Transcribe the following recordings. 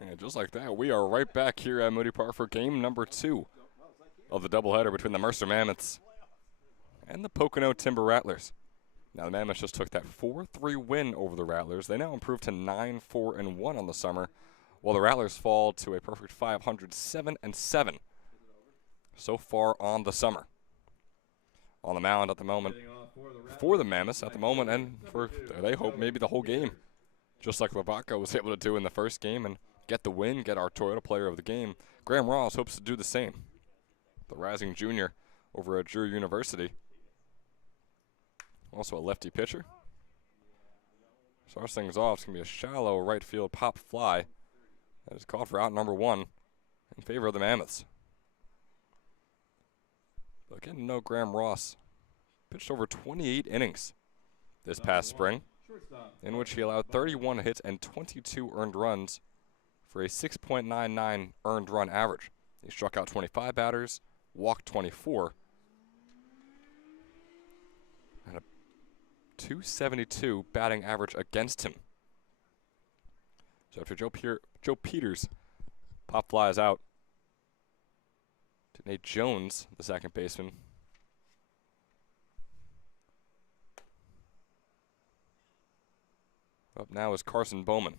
And just like that, we are right back here at Moody Park for game number 2 of the doubleheader between the Mercer Mammoths and the Pocono Timber Rattlers. Now the Mammoths just took that 4-3 win over the Rattlers. They now improved to 9-4-1 on the summer, while the Rattlers fall to a perfect 500, 7-7 so far on the summer. On the mound at the moment for the Mammoths at the moment, and for they hope maybe the whole game, just like Lavaca was able to do in the first game and get the win, get our Toyota Player of the Game. Graham Ross hopes to do the same. The rising junior over at Drew University. Also a lefty pitcher. Starts things off. It's going to be a shallow right field pop fly. That is called for out number 1 in favor of the Mammoths. But getting to know Graham Ross, pitched over 28 innings this past spring, in which he allowed 31 hits and 22 earned runs for a 6.99 earned run average. He struck out 25 batters, walked 24, and a 272 batting average against him. So after Joe Peters pop flies out to Nate Jones, the second baseman. Up now is Carson Bowman.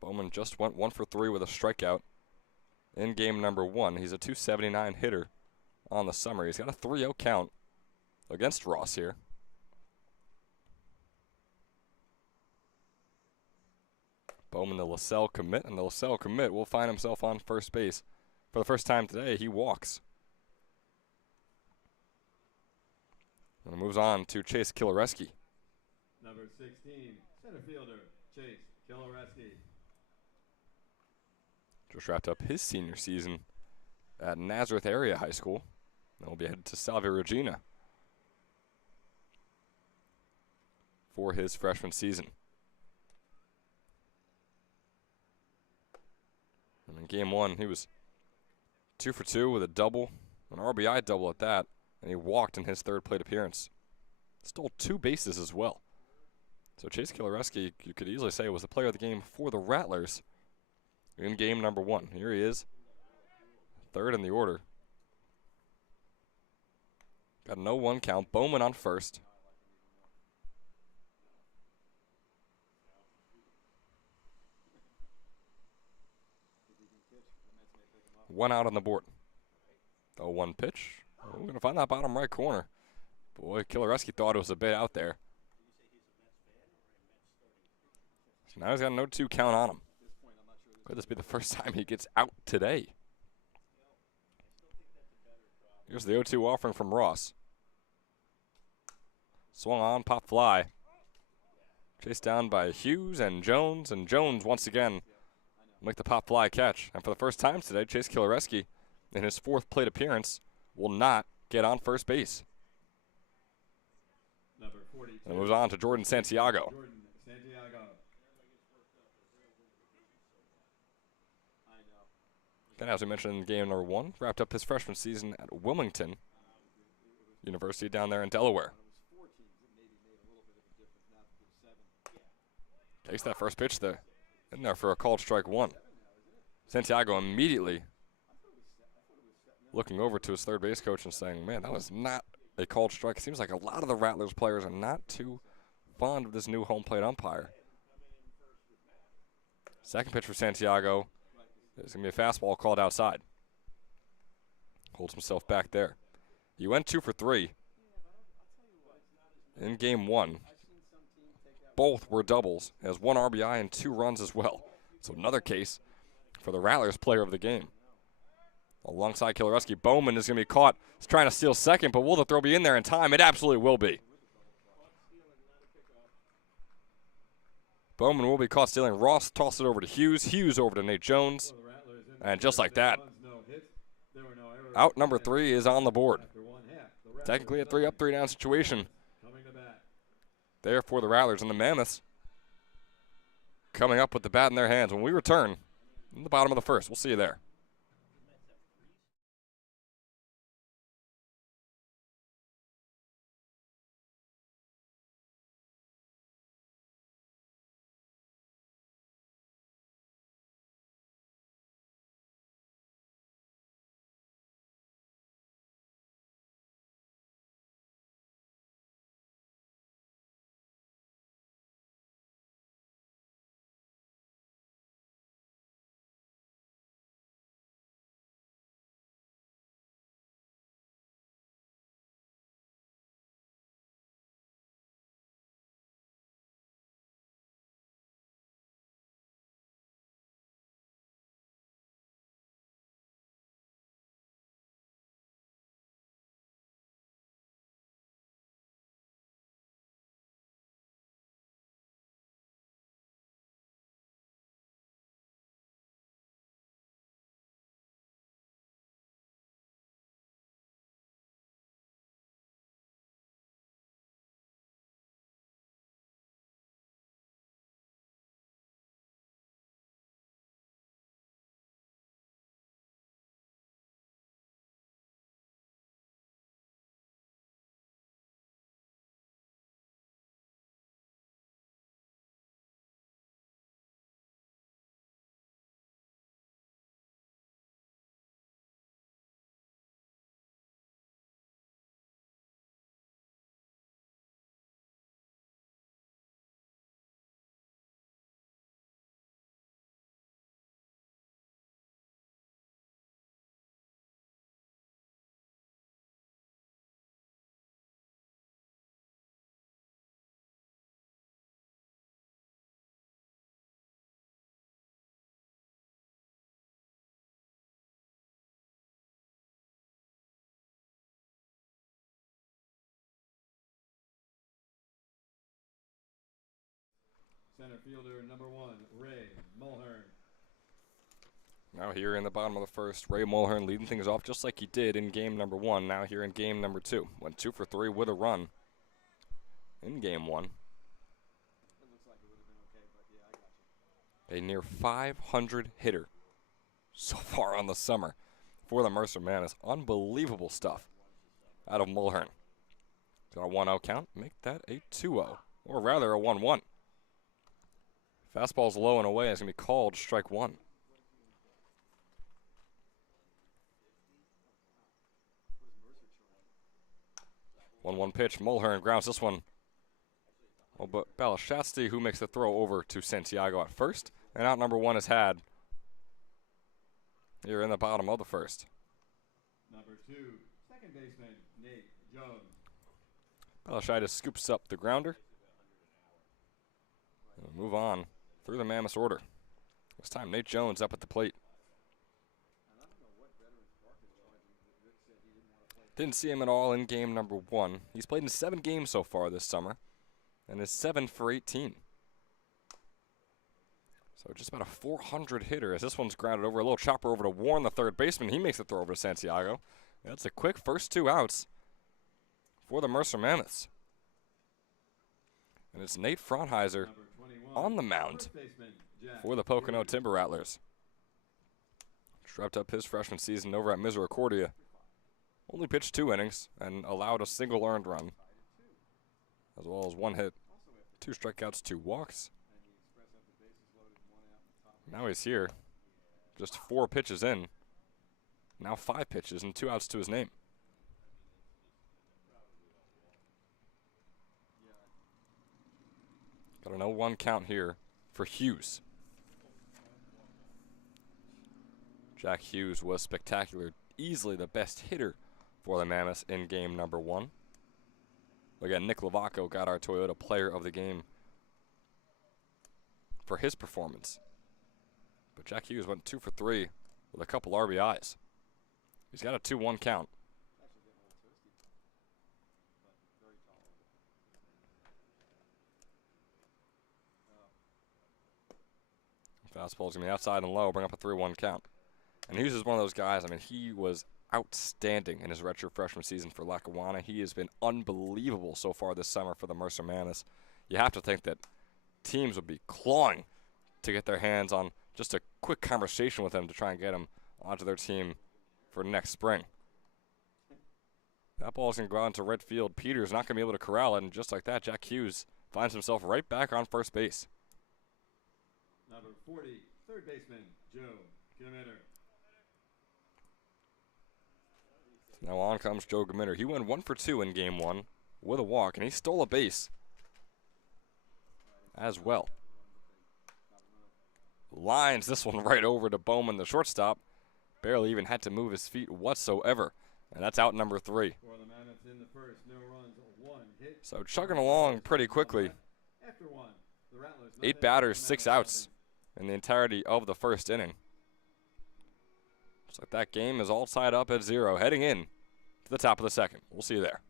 Bowman just went 1 for 3 with a strikeout in game number 1. He's a 279 hitter on the summer. He's got a 3-0 count against Ross here. Bowman, the LaSalle commit, and the LaSalle commit will find himself on first base. For the first time today, he walks. And it moves on to Chase Kiloreski. Number 16, center fielder, Chase Kiloreski. Just wrapped up his senior season at Nazareth Area High School. Then we'll be headed to Salve Regina for his freshman season. And in game 1, he was 2 for 2 with a double, an RBI double at that, and he walked in his third plate appearance. Stole 2 bases as well. So Chase Kiloreski, you could easily say, was the player of the game for the Rattlers in game number 1. Here he is, third in the order. Got a 0-1 count. Bowman on first. One out on the board. 0-1 pitch. We're going to find that bottom right corner. Boy, Kiloreski thought it was a bit out there. So now he's got a 0-2 count on him. Could this be the first time he gets out today? Here's the 0-2 offering from Ross. Swung on, pop fly. Chased down by Hughes and Jones once again make the pop fly catch. And for the first time today, Chase Kiloreski, in his 4th plate appearance, will not get on first base. And it moves on to Jordan Santiago. And as we mentioned in game number 1, wrapped up his freshman season at Wilmington University down there in Delaware. Takes that first pitch there, in there for a called strike 1. Santiago immediately looking over to his third base coach and saying, man, that was not a called strike. It seems like a lot of the Rattlers players are not too fond of this new home plate umpire. Second pitch for Santiago. There's going to be a fastball called outside. Holds himself back there. He went 2 for 3 in game 1. Both were doubles. He has 1 RBI and 2 runs as well. So another case for the Rattlers player of the game. Alongside Kiloreski, Bowman is going to be caught. He's trying to steal second, but will the throw be in there in time? It absolutely will be. Bowman will be caught stealing. Ross tossed it over to Hughes. Hughes over to Nate Jones. And just like that, out number 3 is on the board. Technically a 3 up, 3 down situation there for the Rattlers. And the Mammoths coming up with the bat in their hands when we return in the bottom of the 1st. We'll see you there. Center fielder number 1, Ray Mulhern. Now here in the bottom of the first, Ray Mulhern leading things off just like he did in game number 1. Now here in game number 2. Went 2 for 3 with a run in game 1. It looks like it would have been okay, but yeah, I got you. A near 500 hitter so far on the summer for the Mercer Mammoths. Unbelievable stuff out of Mulhern. Got a 1-0 count. Make that a 2-0, or rather a 1-1. Fastball's low and away. It's going to be called strike 1. 1-1 pitch. Mulhern grounds this one. Oh, but Balashasti, who makes the throw over to Santiago at first. And out number 1 is had here in the bottom of the first. Number 2, second baseman Nate Jones. Balashati scoops up the grounder. And we'll move on through the Mammoths order. This time Nate Jones up at the plate. Didn't see him at all in game number 1. He's played in 7 games so far this summer and is 7 for 18. So just about a 400 hitter as this one's grounded over. A little chopper over to Warren, the third baseman. He makes the throw over to Santiago. That's a quick first 2 outs for the Mercer Mammoths. And it's Nate Frontheiser on the mound for the Pocono Timber Rattlers. Wrapped up his freshman season over at Misericordia. Only pitched 2 innings and allowed a single earned run, as well as 1 hit, 2 strikeouts, 2 walks. Now he's here, just 4 pitches in. Now 5 pitches and 2 outs to his name. Got an 0-1 count here for Hughes. Jack Hughes was spectacular, easily the best hitter for the Mammoths in game number 1. Again, Nick Lavaco got our Toyota Player of the Game for his performance. But Jack Hughes went 2 for 3 with a couple RBIs. He's got a 2-1 count. Fastball's going to be outside and low, bring up a 3-1 count. And Hughes is one of those guys, I mean, he was outstanding in his redshirt freshman season for Lackawanna. He has been unbelievable so far this summer for the Mercer Mammoths. You have to think that teams would be clawing to get their hands on just a quick conversation with him to try and get him onto their team for next spring. That ball's going to go out into right field. Peter's not going to be able to corral it, and just like that, Jack Hughes finds himself right back on first base. Number 40, third baseman Joe Gamitter. Now on comes Joe Gamitter. He went 1 for 2 in game 1 with a walk, and he stole a base as well. Lines this one right over to Bowman, the shortstop. Barely even had to move his feet whatsoever. And that's out number 3. For the Mammoths in the first, no runs, 1 hit. So chugging along pretty quickly. After 1, the Rattlers 8 batters, 6 outs in the entirety of the first inning. Looks like that game is all tied up at 0, heading in to the top of the second. We'll see you there.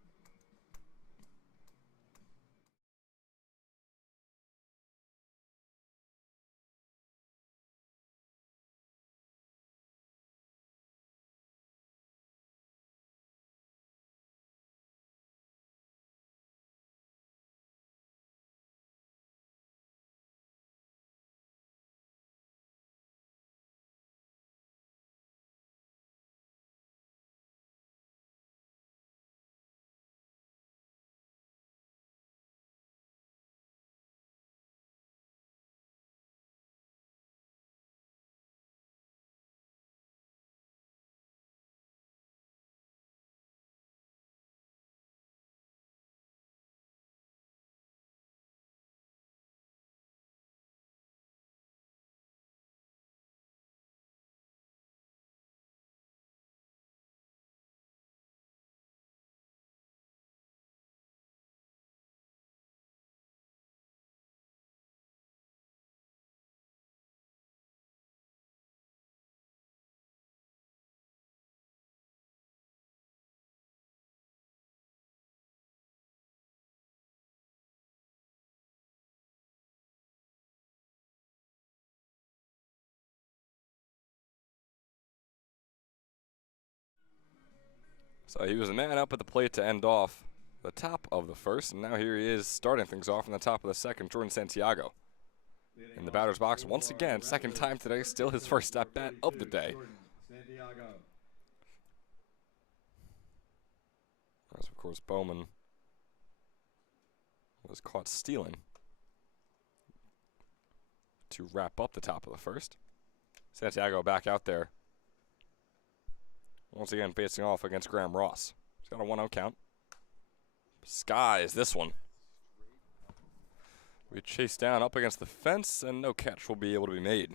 So he was a man up at the plate to end off the top of the first, and now here he is starting things off in the top of the second. Jordan Santiago in the batter's box once again, second time today, still his first at bat of the day. As of course Bowman was caught stealing to wrap up the top of the first. Santiago back out there, once again facing off against Graham Ross. He's got a 1-0 count. Skies this one. We chase down up against the fence, and no catch will be able to be made.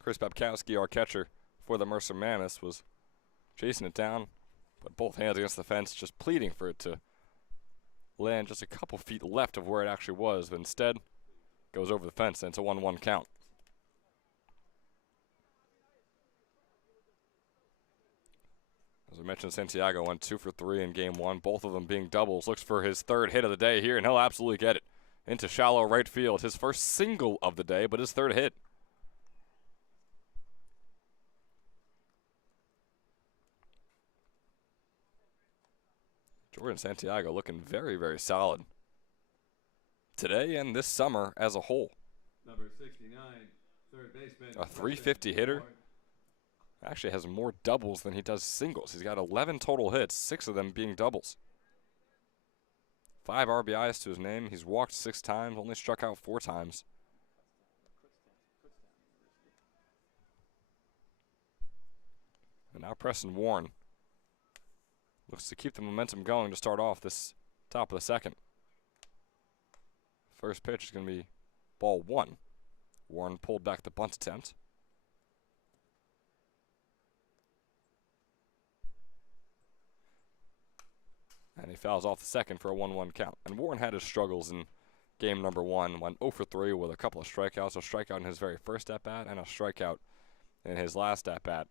Chris Babkowski, our catcher for the Mercer Mammoths, was chasing it down, but both hands against the fence, just pleading for it to land just a couple feet left of where it actually was, but instead goes over the fence, and it's a 1-1 count. As I mentioned, Santiago went 2 for 3 in game one, both of them being doubles. Looks for his third hit of the day here, and he'll absolutely get it. Into shallow right field. His first single of the day, but his third hit. Jordan Santiago looking very, very solid today and this summer as a whole. Number 69, third baseman. A 350 hitter. Actually has more doubles than he does singles. He's got 11 total hits, 6 of them being doubles. 5 RBIs to his name. He's walked 6 times, only struck out 4 times. And now Preston Warren looks to keep the momentum going to start off this top of the second. First pitch is going to be ball 1. Warren pulled back the bunt attempt. And he fouls off the second for a 1-1 count. And Warren had his struggles in game number 1. Went 0 for 3 with a couple of strikeouts. A strikeout in his very first at-bat and a strikeout in his last at-bat.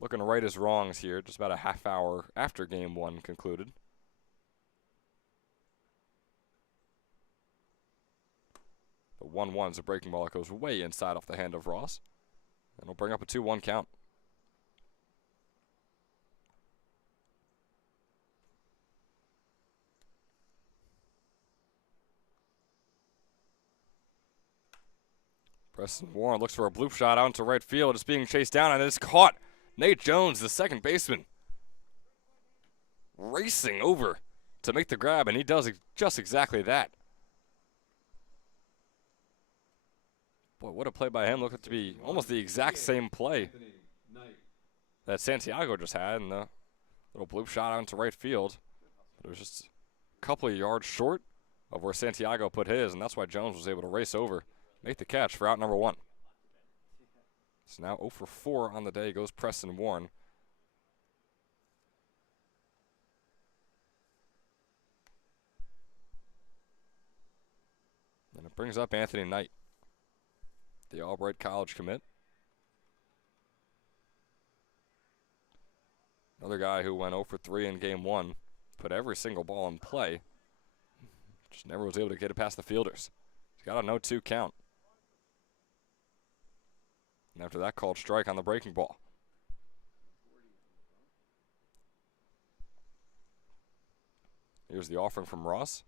Looking to right his wrongs here, just about a half hour after game 1 concluded. The 1-1 is a breaking ball that goes way inside off the hand of Ross. And it'll bring up a 2-1 count. Preston Warren looks for a bloop shot out into right field. It's being chased down, and it's caught. Nate Jones, the second baseman, racing over to make the grab, and he does just exactly that. Boy, what a play by him. Looked to be almost the exact same play that Santiago just had, and the little bloop shot out into right field. But it was just a couple of yards short of where Santiago put his, and that's why Jones was able to race over, make the catch for out number 1. So now 0 for 4 on the day goes Preston Warren. And it brings up Anthony Knight, the Albright College commit. Another guy who went 0 for 3 in game 1, put every single ball in play, just never was able to get it past the fielders. He's got a 0-2 count. And after that, called strike on the breaking ball. Here's the offering from Ross.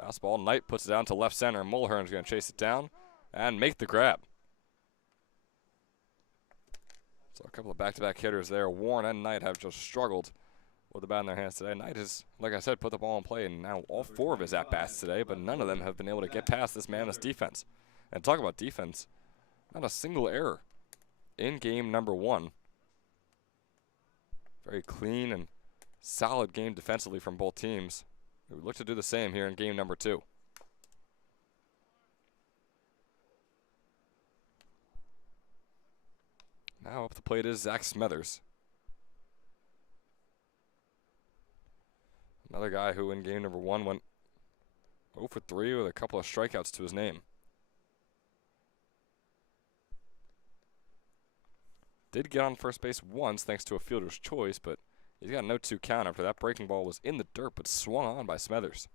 Fastball, Knight puts it down to left center. Mulhern's going to chase it down and make the grab. So a couple of back-to-back hitters there. Warren and Knight have just struggled with the bat in their hands today. Knight has, like I said, put the ball in play, and now all 4 of his at-bats today, but none of them have been able to get past this Mammoths defense. And talk about defense. Not a single error in game number 1. Very clean and solid game defensively from both teams. We look to do the same here in game number 2. Now up the plate is Zach Smethers. Another guy who in game number 1 went 0 for 3 with a couple of strikeouts to his name. Did get on first base once thanks to a fielder's choice, but he's got a 0-2 count after that breaking ball was in the dirt but swung on by Smethers.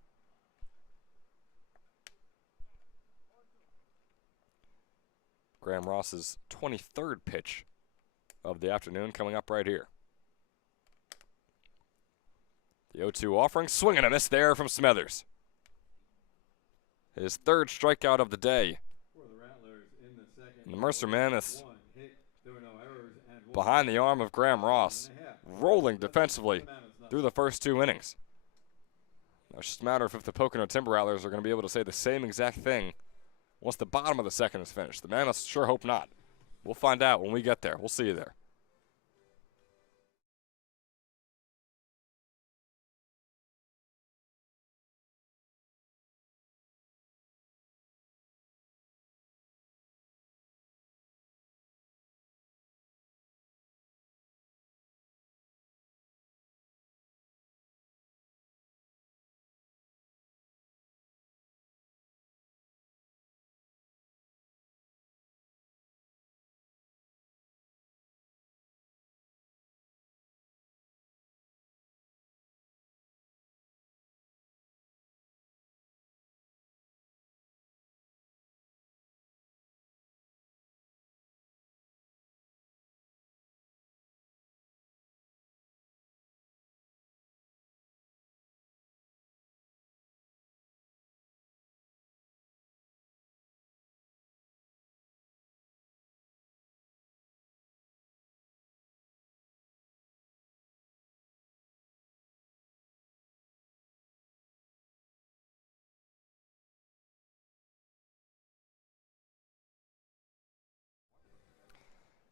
Graham Ross's 23rd pitch of the afternoon coming up right here. The 0-2 offering, swing and a miss there from Smethers. His third strikeout of the day. For the Rattlers in the second. And the Mercer Mammoths, One hit, there were no errors, and behind the arm of Graham Ross, rolling defensively through the first 2 innings. Now, it's just a matter of if the Pocono Timber Rattlers are going to be able to say the same exact thing once the bottom of the second is finished. The Mammoths sure hope not. We'll find out when we get there. We'll see you there.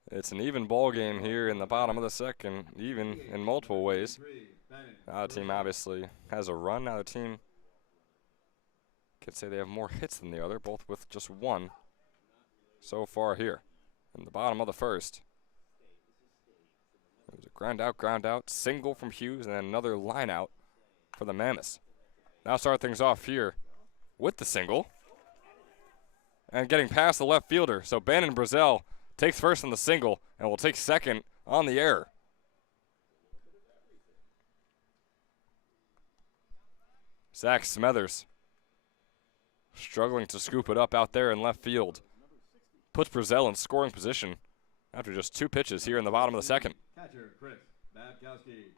It's an even ball game here in the bottom of the second, even in multiple ways. Now the team obviously has a run. Now the team could say they have more hits than the other, both with just one so far here. In the bottom of the first, there's a ground out, single from Hughes, and then another line out for the Mammoths. Now start things off here with the single. And getting past the left fielder. So Bannon Brazel takes first on the single and will take second on the error. Zach Smethers struggling to scoop it up out there in left field. Puts Brazel in scoring position after just 2 pitches here in the bottom of the second. Catcher Chris Babkowski.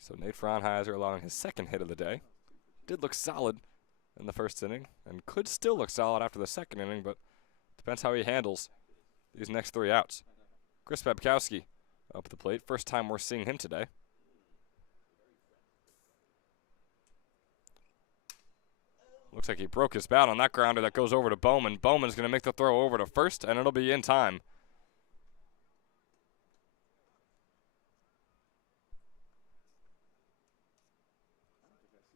So Nate Fraunheiser allowing his second hit of the day. Did look solid in the first inning and could still look solid after the second inning, but depends how he handles these next 3 outs. Chris Babkowski up at the plate. First time we're seeing him today. Looks like he broke his bat on that grounder that goes over to Bowman. Bowman's going to make the throw over to first, and it'll be in time.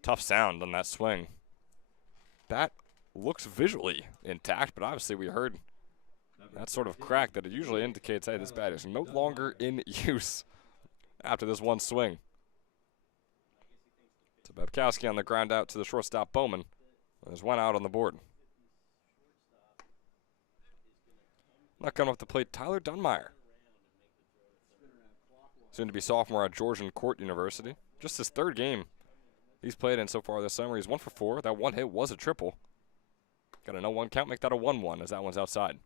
Tough sound on that swing. Bat looks visually intact, but obviously we heard that sort of crack that it usually indicates, hey, this bat is no longer in use after this one swing. So Babkowski on the ground out to the shortstop Bowman. There's 1 out on the board. Not coming up the plate, Tyler Dunmeyer. Soon to be sophomore at Georgian Court University. Just his 3rd game he's played in so far this summer. He's 1 for 4. That one hit was a triple. Got a no-1 count, make that a 1-1 as that one's outside.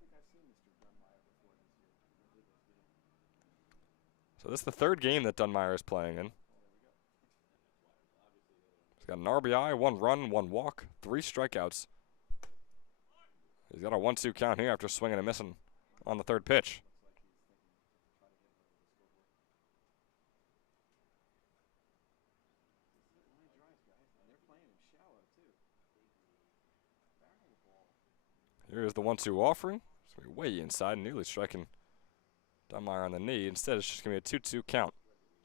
So this is the 3rd game that Dunmeyer is playing in. He's got an RBI, 1 run, 1 walk, 3 strikeouts. He's got a 1-2 count here after swinging and missing on the 3rd pitch. Here's the 1-2 offering. It's going to be way inside, nearly striking Dunmeyer on the knee. Instead, it's just going to be a 2-2 count.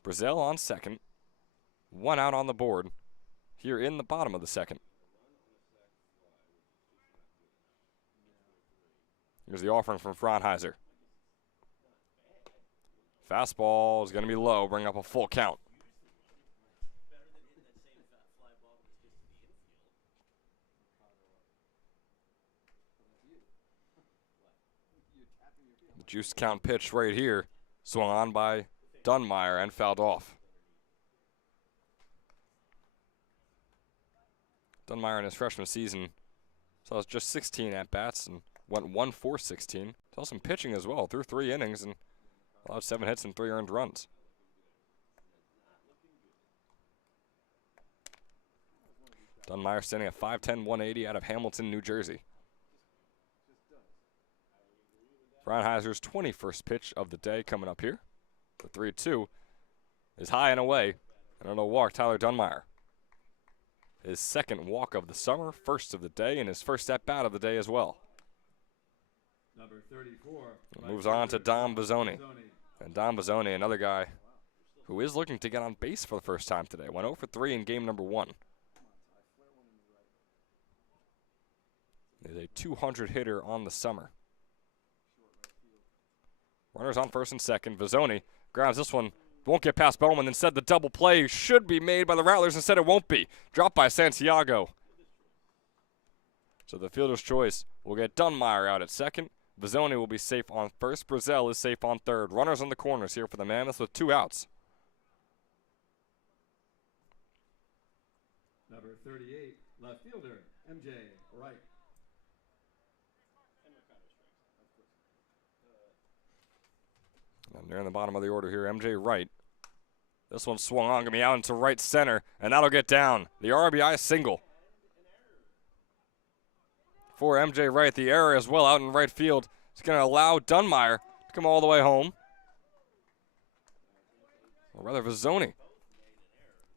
Brazel on second. 1 out on the board here in the bottom of the second. Here's the offering from Fraunheiser. Fastball is going to be low, bring up a full count. The juice count pitch right here, swung on by Dunmeyer and fouled off. Dunmire in his freshman season saw just 16 at-bats and went 1 for 16. Saw some pitching as well, threw 3 innings and allowed 7 hits and 3 earned runs. Dunmire standing at 5'10", 180 out of Hamilton, New Jersey. Frauenheiser's 21st pitch of the day coming up here. The 3-2 is high and away, and it'll walk Tyler Dunmire. His second walk of the summer, first of the day, and his first at-bat of the day as well. Number 34. Moves on to Dom Bizzoni. And Dom Bizzoni, another guy who is looking to get on base for the first time today. Went 0 for 3 in game number 1. Is a 200 hitter on the summer. Runners on first and second. Bizzoni grounds this one. Won't get past Bowman. Instead, the double play should be made by the Rattlers. Instead, it won't be. Dropped by Santiago. So the fielder's choice will get Dunmire out at second. Bizzoni will be safe on first. Brazel is safe on third. Runners on the corners here for the Mammoths with 2 outs. Number 38, left fielder, MJ Wright. And near in the bottom of the order here, MJ Wright. This one swung on, gonna be out into right center, and that'll get down. The RBI single for MJ Wright. The error as well out in right field. It's gonna allow Dunmire to come all the way home. Or rather, Bizzoni.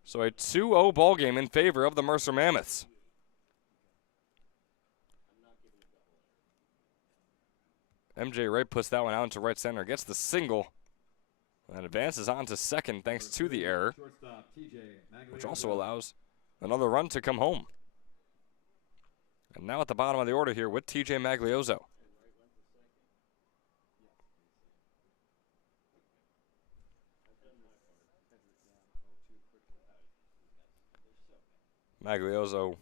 So a 2-0 ball game in favor of the Mercer Mammoths. MJ Wright puts that one out into right center, gets the single, and advances on to second thanks to the error, which also allows another run to come home. And now at the bottom of the order here with TJ Magliozzo. Magliozzo,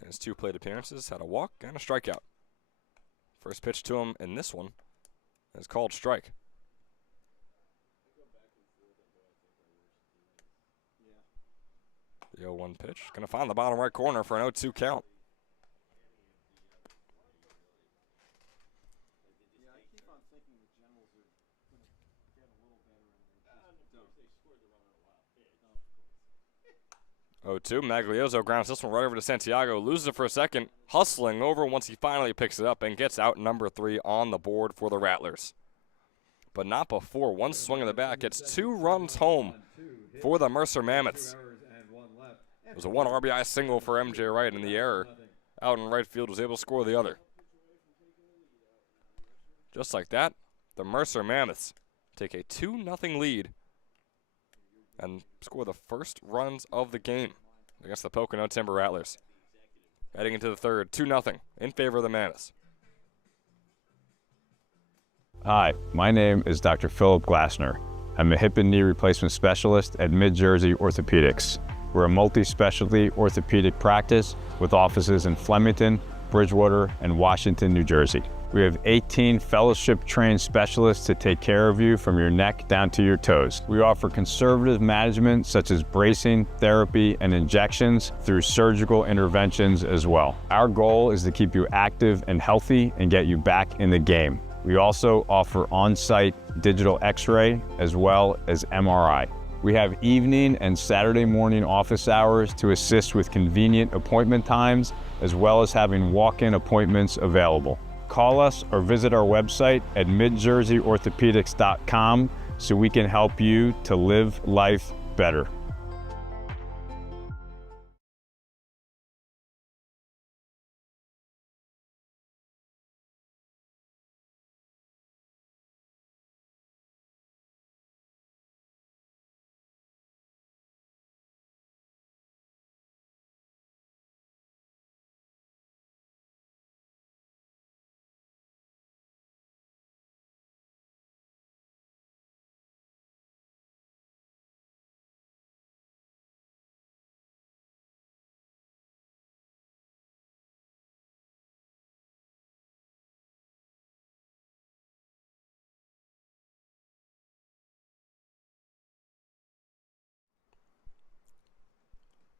in his 2 plate appearances, had a walk and a strikeout. First pitch to him in this one is called strike. The 0-1 pitch. Going to find the bottom right corner for an 0-2 count. Yeah, I keep on thinking the Generals are going to get a little better and they just don't. They scored the run on a wild pitch. 0-2. Magliozzo grounds this one right over to Santiago. Loses it for a second. Hustling over once he finally picks it up and gets out number 3 on the board for the Rattlers. But not before one swing of the bat gets 2 runs home for the Mercer Mammoths. It was a 1 RBI single for MJ Wright, and the error out in right field was able to score the other. Just like that, the Mercer Mammoths take a 2-0 lead and score the first runs of the game against the Pocono Timber Rattlers. Heading into the third, 2-0 in favor of the Mammoths. Hi, my name is Dr. Philip Glassner. I'm a hip and knee replacement specialist at Mid-Jersey Orthopedics. We're a multi-specialty orthopedic practice with offices in Flemington, Bridgewater, and Washington, New Jersey. We have 18 fellowship-trained specialists to take care of you from your neck down to your toes. We offer conservative management such as bracing, therapy, and injections through surgical interventions as well. Our goal is to keep you active and healthy and get you back in the game. We also offer on-site digital x-ray as well as MRI. We have evening and Saturday morning office hours to assist with convenient appointment times, as well as having walk-in appointments available. Call us or visit our website at midjerseyorthopedics.com so we can help you to live life better.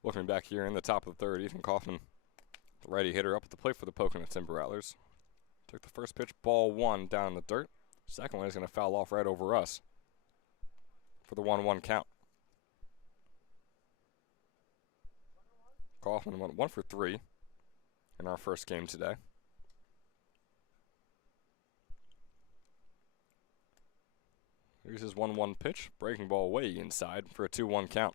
Looking back here in the top of the third, Ethan Kaufman, the righty hitter, up at the plate for the Pocono Timber Rattlers. Took the first pitch, ball 1 down in the dirt. Second one is going to foul off right over us for the 1-1 count. Kaufman went 1 for 3 in our first game today. Here's his 1-1 pitch, breaking ball way inside for a 2-1 count.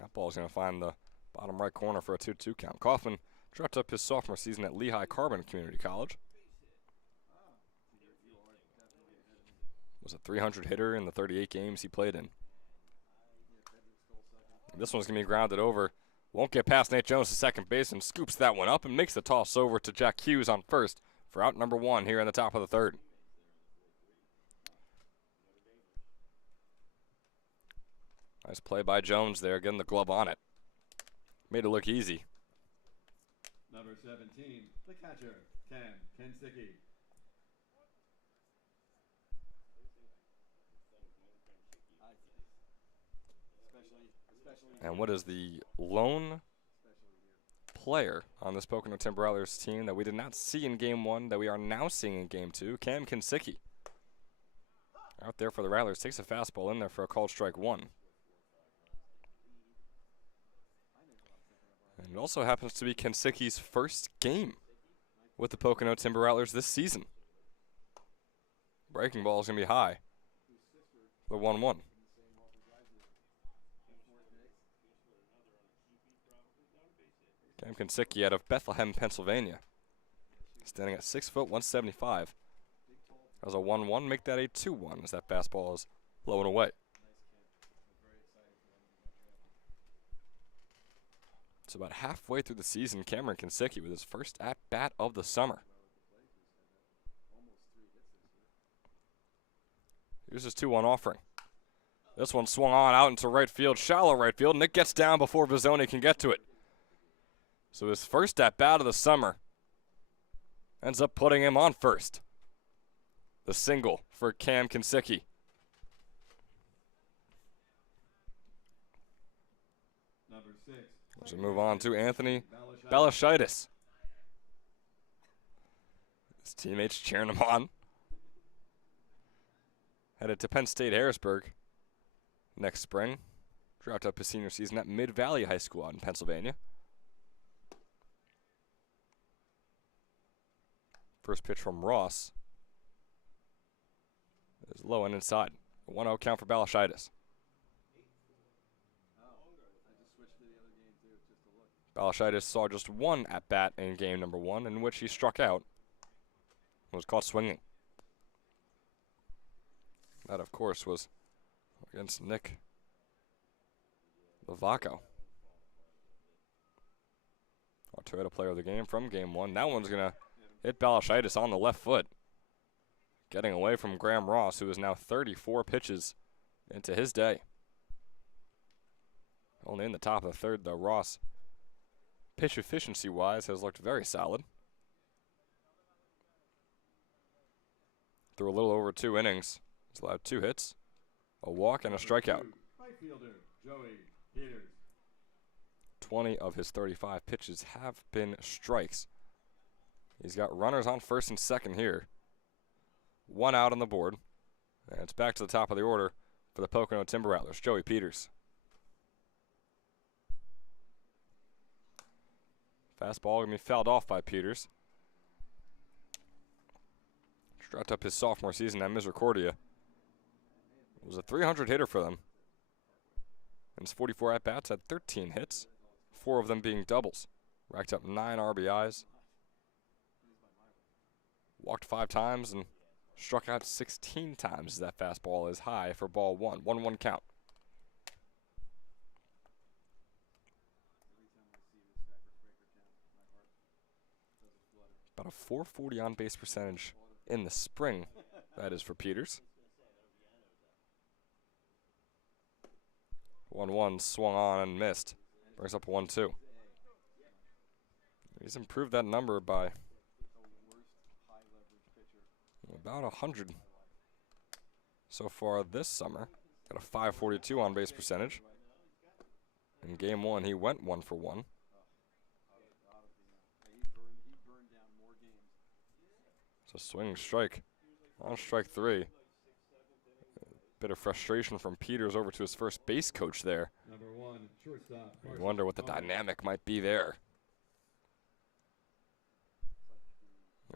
That ball's going to find the bottom right corner for a 2-2 count. Kaufman dropped up his sophomore season at Lehigh Carbon Community College. Was a 300 hitter in the 38 games he played in. This one's going to be grounded over. Won't get past Nate Jones to second base and scoops that one up and makes the toss over to Jack Hughes on first for out number 1 here in the top of the third. Nice play by Jones there, getting the glove on it. Made it look easy. Number 17, the catcher, Cam Kinsicki. And what is the lone player on this Pocono Timber Rattlers team that we did not see in Game 1 that we are now seeing in Game 2? Cam Kinsicki. Out there for the Rattlers, takes a fastball in there for a called strike 1. And it also happens to be Kinsicki's first game with the Pocono Timber Rattlers this season. Breaking ball is going to be high. The 1-1. Cam Kinsicki out of Bethlehem, Pennsylvania. Standing at 6 foot, 175. As a 1-1, make that a 2-1 as that fastball is blown away. It's about halfway through the season. Cameron Kinsicki with his first at-bat of the summer. Here's his 2-1 offering. This one swung on out into right field, shallow right field, and it gets down before Vizzoni can get to it. So his first at-bat of the summer ends up putting him on first. The single for Cam Kinsicki. Number 6. Let's move on to Anthony Balashitis. His teammates cheering him on. Headed to Penn State Harrisburg next spring. Dropped up his senior season at Mid-Valley High School out in Pennsylvania. First pitch from Ross is low and inside. A 1-0 count for Balashitis. Balashitis saw just one at-bat in game number 1 in which he struck out and was caught swinging. That, of course, was against Nick Lavaco. Our Toyota player of the game from game 1. That one's going to hit Balashitis on the left foot. Getting away from Graham Ross, who is now 34 pitches into his day. Only in the top of the third, though. Ross, pitch efficiency-wise, has looked very solid. Through a little over 2 innings. He's allowed 2 hits, a walk, and a strikeout. Right fielder, Joey Peters. 20 of his 35 pitches have been strikes. He's got runners on first and second here. 1 out on the board. And it's back to the top of the order for the Pocono Timber Rattlers, Joey Peters. Fastball going to be fouled off by Peters. Struck up his sophomore season at Misericordia. Was a 300 hitter for them. In his 44 at-bats, had 13 hits, 4 of them being doubles. Racked up 9 RBIs. Walked 5 times and struck out 16 times as that fastball is high for ball 1. 1-1 count. About a 440 on-base percentage in the spring, that is for Peters. 1-1 swung on and missed. Brings up 1-2. He's improved that number by The worst high leverage pitcher. about 100 so far this summer. Got a 542 on base percentage. In game 1, he went 1 for 1. He burned down more games. So swing strike on strike 3. Bit of frustration from Peters over to his first base coach there. Number 1, shortstop. You wonder what the dynamic might be there.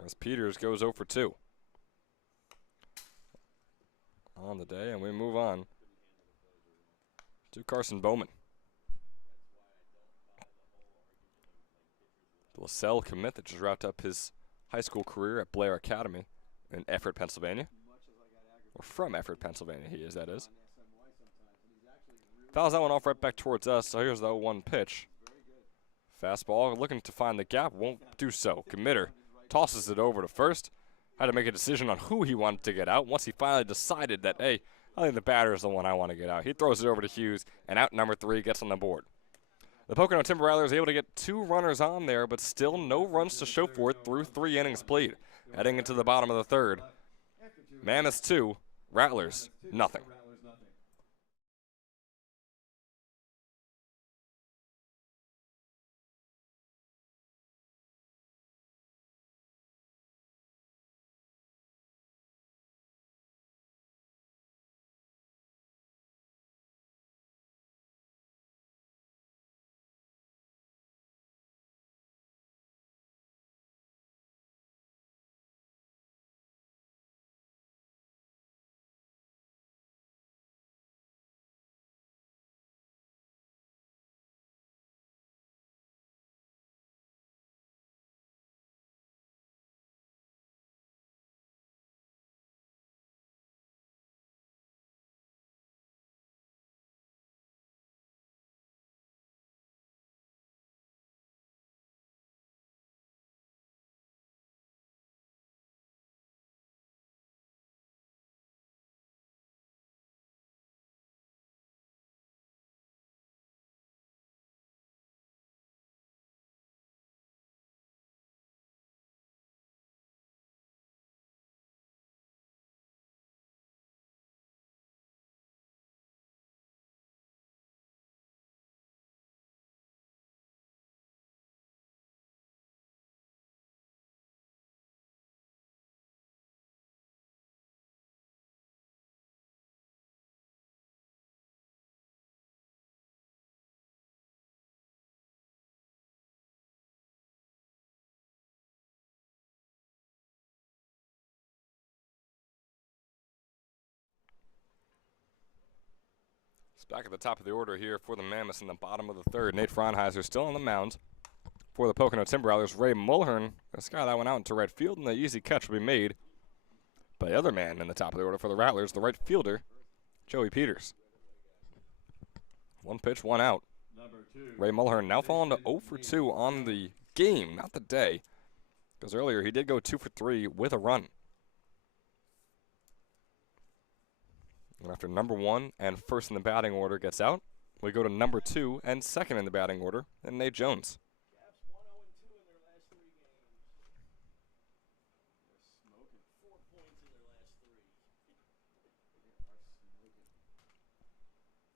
As Peters goes 0 for 2 on the day, and we move on to Carson Bowman. The LaSalle commit that just wrapped up his high school career at Blair Academy in Effort, Pennsylvania. Or from Effort, Pennsylvania, he is, that is. Fouls that one off right back towards us, so here's the 0-1 pitch. Fastball, looking to find the gap, won't do so. Committer tosses it over to first. Had to make a decision on who he wanted to get out. Once he finally decided that, hey, I think the batter is the one I want to get out. He throws it over to Hughes, and out number 3 gets on the board. The Pocono Timber Rattlers able to get 2 runners on there, but still no runs to show for it through 3 innings played. Heading into the bottom of the 3rd. Mammoths 2, Rattlers nothing. Back at the top of the order here for the Mammoths in the bottom of the 3rd. Nate Fraunheiser still on the mound for the Pocono Timber Rattlers. Ray Mulhern, this guy that went out into right field, and the easy catch will be made by the other man in the top of the order for the Rattlers, the right fielder, Joey Peters. 1 pitch, 1 out. Ray Mulhern now falling to 0 for 2 on the game, not the day, because earlier he did go 2 for 3 with a run. And after number 1 and first in the batting order gets out, we go to number 2 and second in the batting order, and Nate Jones. Caps 1-0-2 in their last 3 games. They're smoking. 4 points in their last 3. They are smoking.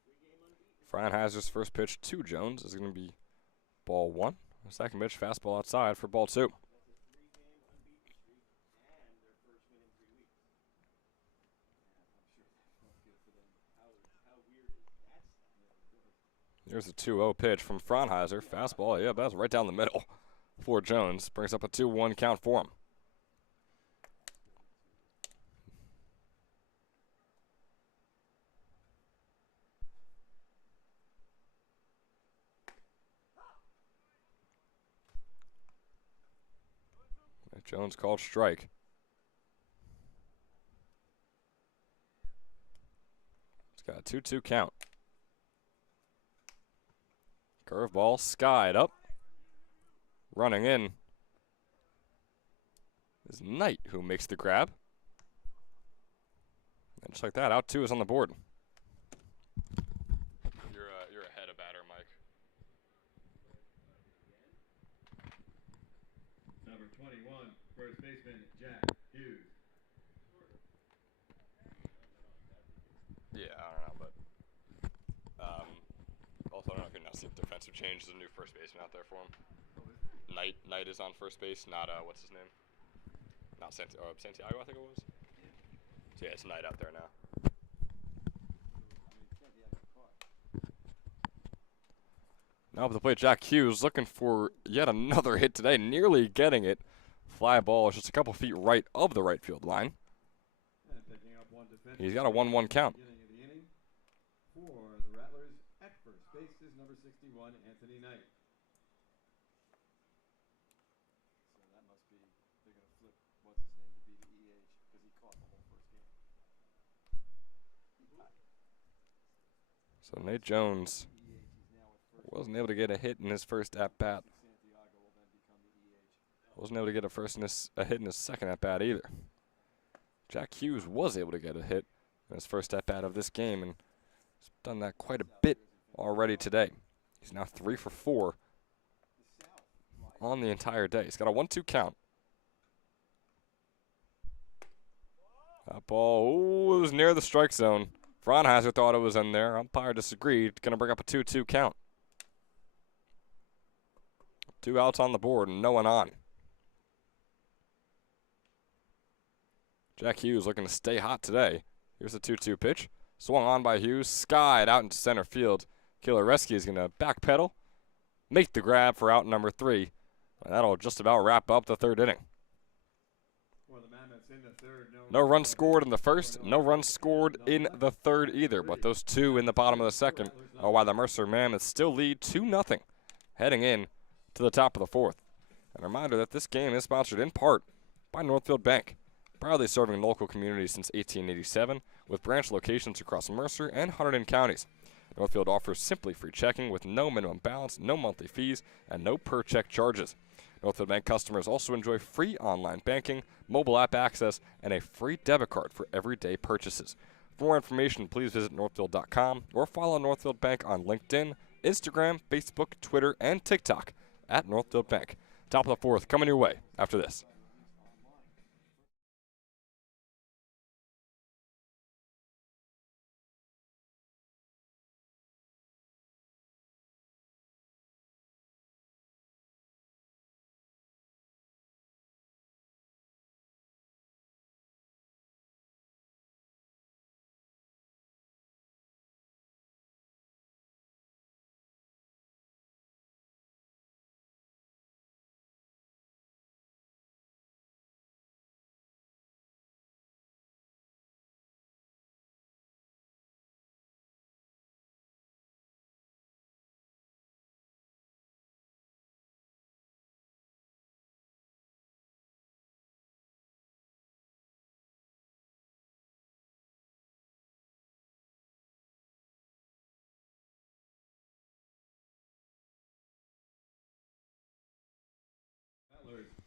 3-game unbeaten. Fraunheiser's first pitch to Jones is going to be ball 1. The second pitch, fastball outside for ball 2. Here's a 2-0 pitch from Fraunheiser. Fastball, yeah, that's right down the middle for Jones. Brings up a 2-1 count for him. Jones called strike. It's got a 2-2 count. Curveball skied up. Running in is Knight, who makes the grab. And just like that, out 2 is on the board. You're ahead of batter, Mike. see if defensive change. There's a new first baseman out there for him. Knight is on first base, not what's his name? Not Santiago, I think it was. So yeah, it's Knight out there now. Now up the plate, Jack Hughes looking for yet another hit today, nearly getting it. Fly ball is just a couple feet right of the right field line. He's got a 1-1 count. For the Rattlers, at first base is number 61, Anthony Knight. So that must be, they're going to flip, what's his name, to be the EH, because he caught the whole first game. So Nate Jones wasn't able to get a hit in his first at-bat. Wasn't able to get a hit in his second at-bat either. Jack Hughes was able to get a hit in his first at-bat of this game, and he's done that quite a bit already today. He's now 3 for 4 on the entire day. He's got a 1-2 count. That ball, it was near the strike zone. Fraunheiser thought it was in there. Umpire disagreed. Going to bring up a 2-2 count. 2 outs on the board and no one on. Jack Hughes looking to stay hot today. Here's the 2-2 pitch. Swung on by Hughes, skied out into center field. Kilareski is going to backpedal, make the grab for out number 3. And that'll just about wrap up the third inning. For the Mammoths in the third, No runs scored in the first, no runs scored in the third either. But those 2 in the bottom of the second are why the Mercer Mammoths still lead 2-0 heading in to the top of the fourth. And a reminder that this game is sponsored in part by Northfield Bank, proudly serving local communities since 1887 with branch locations across Mercer and Hunterdon counties. Northfield offers simply free checking with no minimum balance, no monthly fees, and no per-check charges. Northfield Bank customers also enjoy free online banking, mobile app access, and a free debit card for everyday purchases. For more information, please visit northfield.com or follow Northfield Bank on LinkedIn, Instagram, Facebook, Twitter, and TikTok at Northfield Bank. Top of the fourth coming your way after this.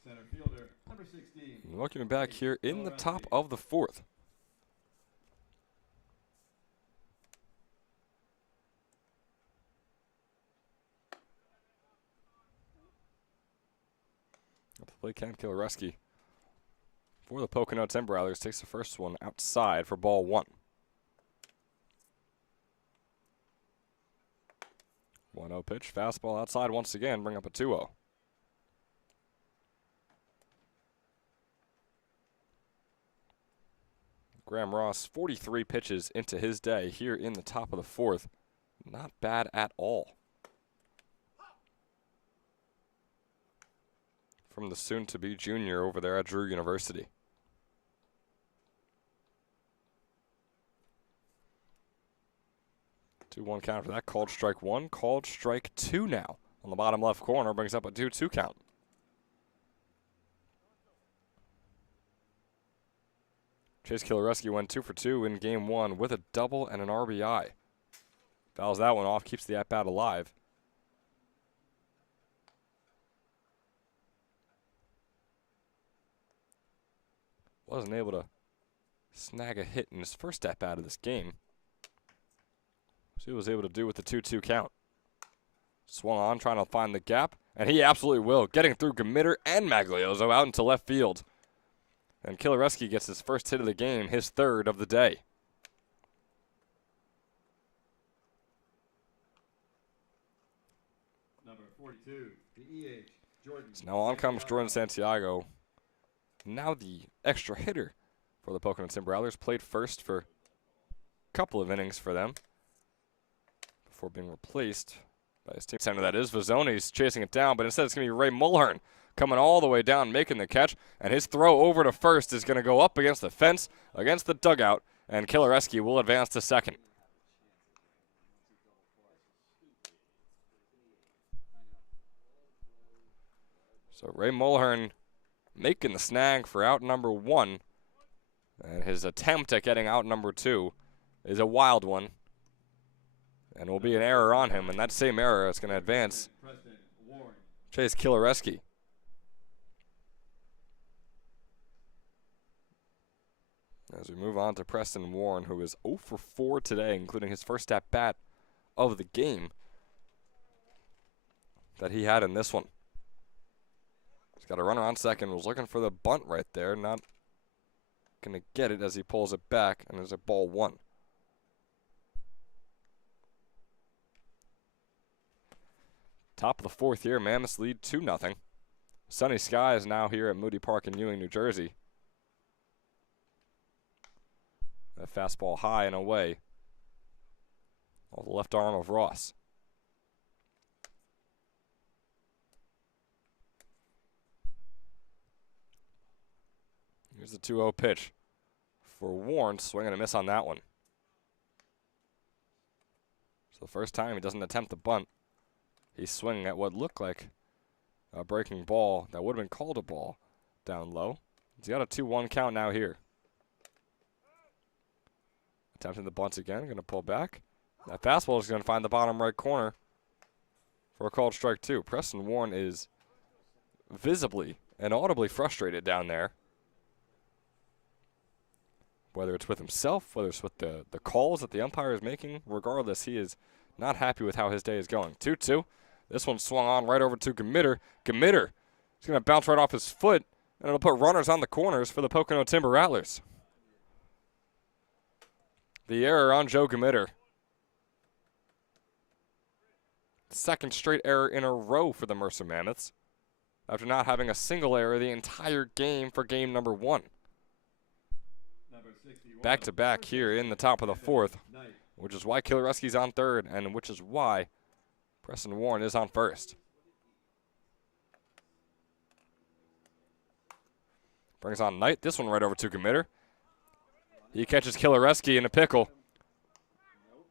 Center fielder, number 16. Looking back here in the top of the fourth. At the plate, Cam Kilareski for the Pocono Rattlers takes the first one outside for ball 1. 1-0 pitch, fastball outside once again, bring up a 2-0. Graham Ross, 43 pitches into his day here in the top of the fourth. Not bad at all. From the soon-to-be junior over there at Drew University. Two-one count for that. Called strike 1, called strike 2 now. On the bottom left corner, brings up a 2-2 count. Chase Kilareski went 2 for 2 in game 1 with a double and an RBI. Fouls that one off, keeps the at-bat alive. Wasn't able to snag a hit in his first at-bat of this game. So he was able to do with the 2-2 count. Swung on, trying to find the gap, and he absolutely will, getting through Gamitter and Maglioso out into left field. And Kilareski gets his first hit of the game, his third of the day. 22, the EH, Jordan. So now on comes Santiago. Jordan Santiago. Now the extra hitter for the Pocono Timber Rattlers. Played first for a couple of innings for them before being replaced by his team center. That is Vizzoni's chasing it down, but instead it's going to be Ray Mulhern coming all the way down, making the catch, and his throw over to first is going to go up against the fence, against the dugout, and Killareski will advance to second. So Ray Mulhern making the snag for out number 1, and his attempt at getting out number 2 is a wild one, and will be an error on him, and that same error is going to advance Chase Killareski. As we move on to Preston Warren, who is 0 for 4 today, including his first at-bat of the game that he had in this one. He's got a runner on second, was looking for the bunt right there, not going to get it as he pulls it back, and there's a ball 1. Top of the 4th here, Mammoths lead 2-0. Sunny skies now here at Moody Park in Ewing, New Jersey. That fastball high and away. Off the left arm of Ross. Here's the 2-0 pitch for Warren, swing and a miss on that one. So the first time he doesn't attempt the bunt. He's swinging at what looked like a breaking ball that would have been called a ball down low. He's got a 2-1 count now here. Attempting the bunt again, going to pull back. That fastball is going to find the bottom right corner for a called strike 2. Preston Warren is visibly and audibly frustrated down there. Whether it's with himself, whether it's with the calls that the umpire is making, regardless, he is not happy with how his day is going. 2-2. This one swung on right over to Gamitter. Gamitter is going to bounce right off his foot, and it'll put runners on the corners for the Pocono Timber Rattlers. The error on Joe Gamitter. Second straight error in a row for the Mercer Mammoths, after not having a single error the entire game for game number 1. Back-to-back here in the top of the 4th, which is why Killareski's on 3rd, and which is why Preston Warren is on 1st. Brings on Knight. This one right over to Gamitter. He catches Killareski in a pickle.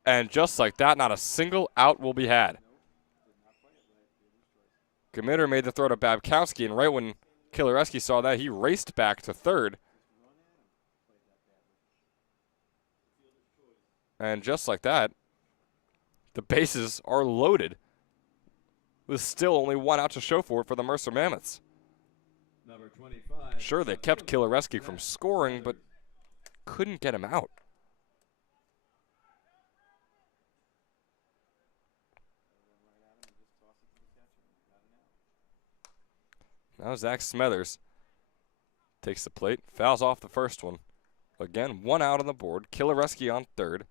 And just like that, not a single out will be had. Gamitter made the throw to Babkowski, and right when Killareski saw that, he raced back to 3rd. And just like that, the bases are loaded, with still only 1 out to show for it for the Mercer Mammoths. Number 25. Sure, they kept Killareski from scoring, but couldn't get him out. Now Zach Smethers takes the plate, fouls off the first one. Again, 1 out on the board. Killareski on 3rd.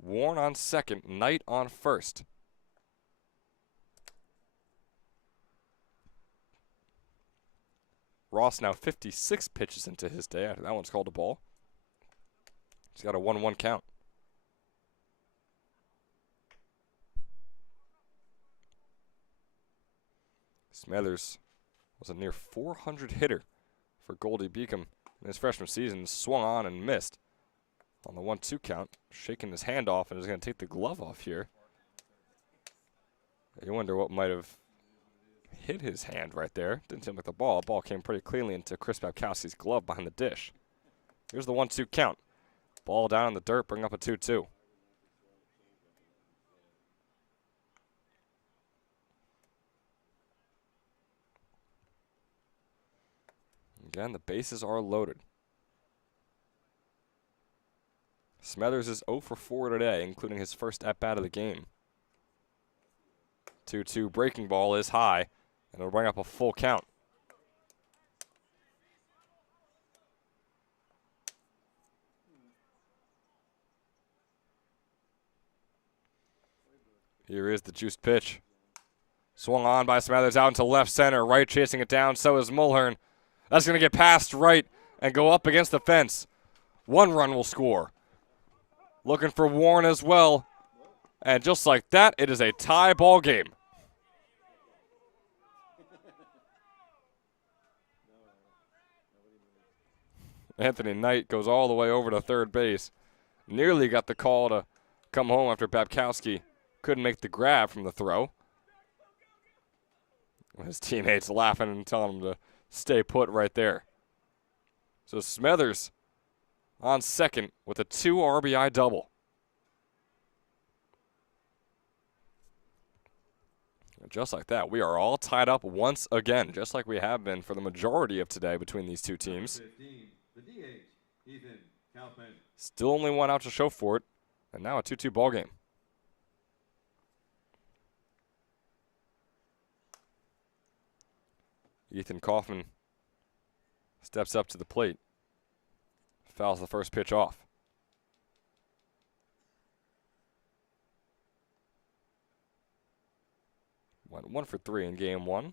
Warren on 2nd. Knight on 1st. Ross now 56 pitches into his day after that one's called a ball. He's got a 1-1 count. Smethers was a near 400 hitter for Goldie Beacom in his freshman season. Swung on and missed on the 1-2 count, shaking his hand off and is going to take the glove off here. You wonder what might have hit his hand right there. Didn't seem like the ball. The ball came pretty cleanly into Chris Babkowski's glove behind the dish. Here's the 1-2 count. Ball down in the dirt, bring up a 2-2. Again, the bases are loaded. Smethers is 0 for 4 today, including his first at-bat of the game. 2-2 breaking ball is high, and it'll bring up a full count. Here is the juiced pitch. Swung on by Smathers out into left center. Right chasing it down, so is Mulhern. That's going to get past right and go up against the fence. 1 run will score. Looking for Warren as well. And just like that, it is a tie ball game. Anthony Knight goes all the way over to third base. Nearly got the call to come home after Babkowski couldn't make the grab from the throw. His teammates laughing and telling him to stay put right there. So Smathers on second with a 2 RBI double. And just like that, we are all tied up once again, just like we have been for the majority of today between these two teams. 15, the DH, Ethan Kaufman. Still only 1 out to show for it, and now a 2-2 ball game. Ethan Kaufman steps up to the plate. Fouls the first pitch off. Went 1 for 3 in game 1.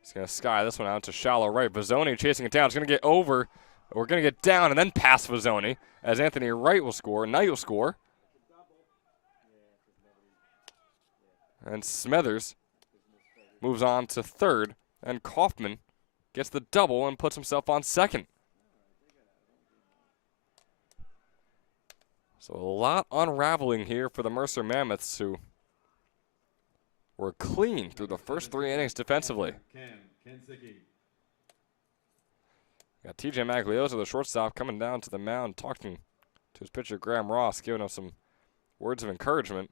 He's going to sky this one out to shallow right. Vizzoni chasing it down. It's going to get over. We're going to get down and then past Vizzoni as Anthony Wright will score. Knight will score. And Smathers moves on to third, and Kaufman gets the double and puts himself on second. So a lot unraveling here for the Mercer Mammoths, who were clean through the first 3 innings defensively. Got TJ Maglioso, the shortstop, coming down to the mound, talking to his pitcher Graham Ross, giving him some words of encouragement.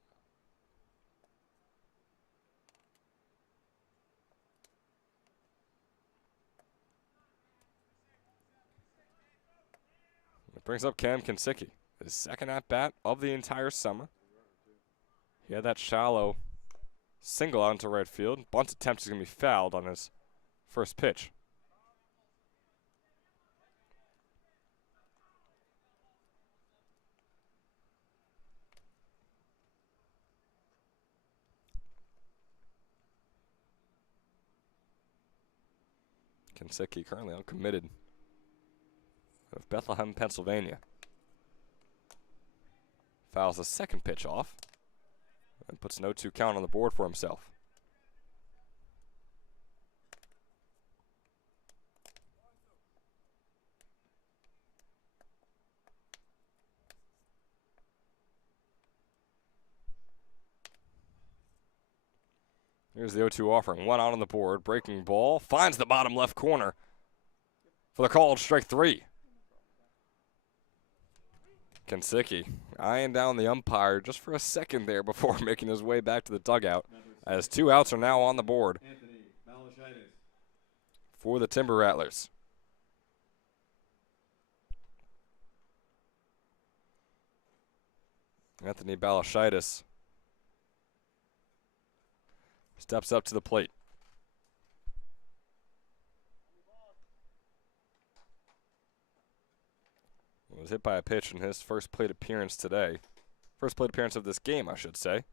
It brings up Cam Kinsicki, his second at-bat of the entire summer. He had that shallow single out into right field. Bunt attempt is going to be fouled on his first pitch. Kinsicki currently uncommitted of Bethlehem, Pennsylvania. Fouls the second pitch off and puts an 0-2 count on the board for himself. Here's the 0-2 offering. 1 out on the board. Breaking ball. Finds the bottom left corner for the called strike 3. Kinsicki eyeing down the umpire just for a second there before making his way back to the dugout, as 2 outs are now on the board for the Timber Rattlers. Anthony Balashitis steps up to the plate. Was hit by a pitch in his first plate appearance today. First plate appearance of this game, I should say.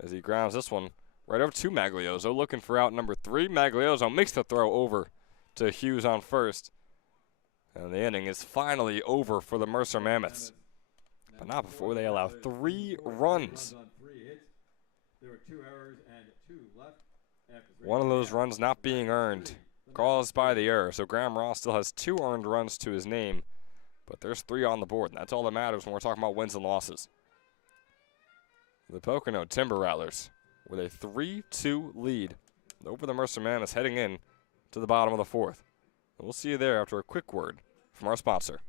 As he grounds this one right over to Maglioso, looking for out number 3. Maglioso makes the throw over to Hughes on first. And the inning is finally over for the Mercer Mammoths. But not before they allow 3 runs. One of those runs not being earned, caused by the error. So Graham Ross still has 2 earned runs to his name, but there's 3 on the board, and that's all that matters when we're talking about wins and losses. The Pocono Timber Rattlers with a 3-2 lead over the Mercer Mammoths heading in to the bottom of the 4th. And we'll see you there after a quick word from our sponsor.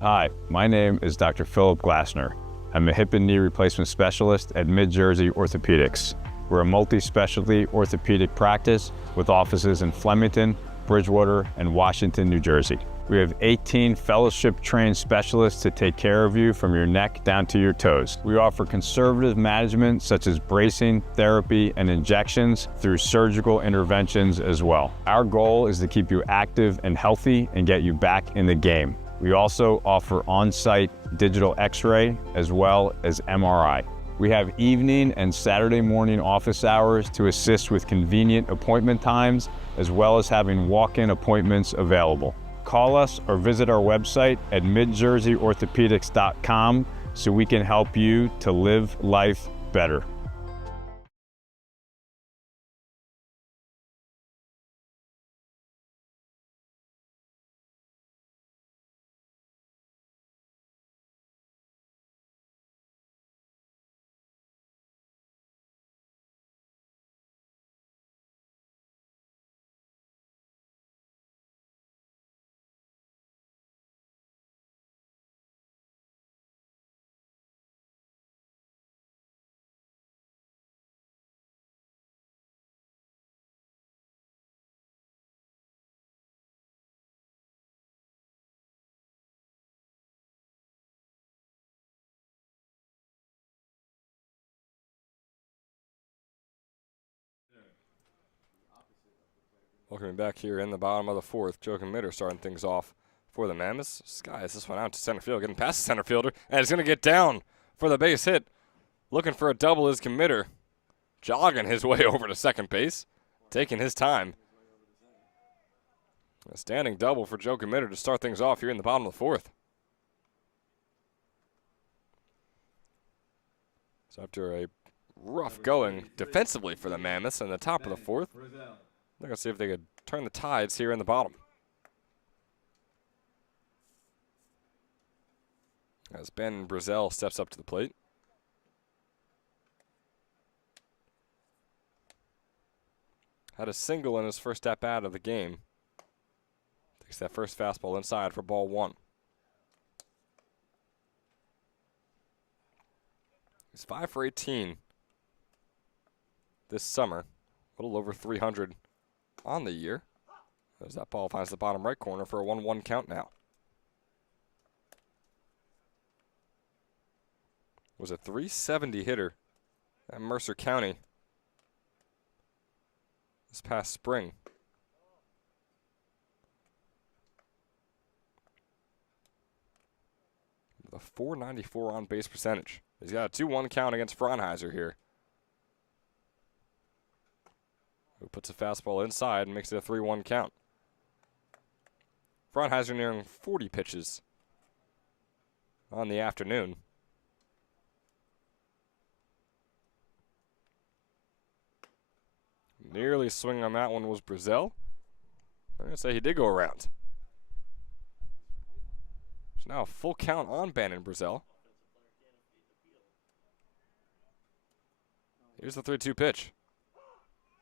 Hi, my name is Dr. Philip Glassner. I'm a hip and knee replacement specialist at Mid-Jersey Orthopedics. We're a multi-specialty orthopedic practice with offices in Flemington, Bridgewater, and Washington, New Jersey. We have 18 fellowship-trained specialists to take care of you from your neck down to your toes. We offer conservative management such as bracing, therapy, and injections through surgical interventions as well. Our goal is to keep you active and healthy and get you back in the game. We also offer on-site digital x-ray, as well as MRI. We have evening and Saturday morning office hours to assist with convenient appointment times, as well as having walk-in appointments available. Call us or visit our website at midjerseyorthopedics.com so we can help you to live life better. Welcome back here in the bottom of the fourth. Joe Committer starting things off for the Mammoths. Skies this one out to center field, getting past the center fielder, and he's going to get down for the base hit. Looking for a double is Committer. Jogging his way over to second base, taking his time. A standing double for Joe Committer to start things off here in the bottom of the fourth. So after a rough going defensively for the Mammoths in the top of the fourth, they're going to see if they could turn the tides here in the bottom. As Ben Brazel steps up to the plate. Had a single in his first at-bat of the game. Takes that first fastball inside for ball one. He's 5 for 18 this summer. A little over 300 on the year. As that ball finds the bottom right corner for a 1-1 count now. Was a .370 hitter at Mercer County this past spring. With a .494 on base percentage. He's got a 2-1 count against Fraunheiser here, who puts a fastball inside and makes it a 3-1 count. Fraunheiser nearing 40 pitches on the afternoon. Nearly swinging on that one was Brazel. I'm going to say he did go around. There's now a full count on Bannon Brazel. Here's the 3-2 pitch.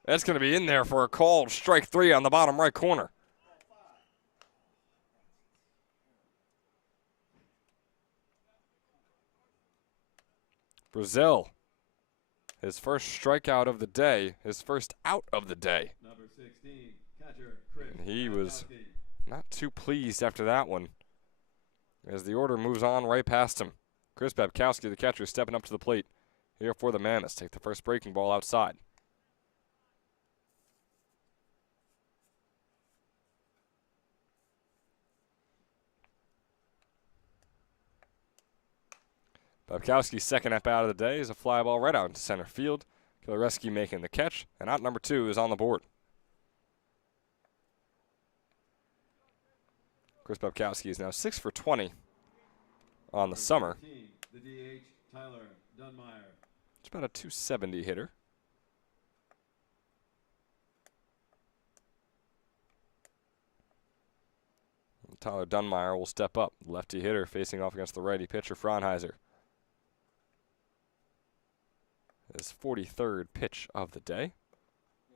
That's going to be in there for a called strike three on the bottom right corner. Brazel, his first strikeout of the day, his first out of the day. Number 16, catcher Chris. And he was not too pleased after that one, as the order moves on right past him. Chris Babkowski, the catcher, stepping up to the plate here for the Mammoths. Take the first breaking ball outside. Babkowski's second at-bat of the day is a fly ball right out into center field. Kilareski making the catch, and out number 2 is on the board. Chris Babkowski is now 6 for 20 on the summer. The DH, Tyler Dunmeyer. It's about a .270 hitter. And Tyler Dunmeyer will step up, lefty hitter facing off against the righty pitcher Fraunheiser. His 43rd pitch of the day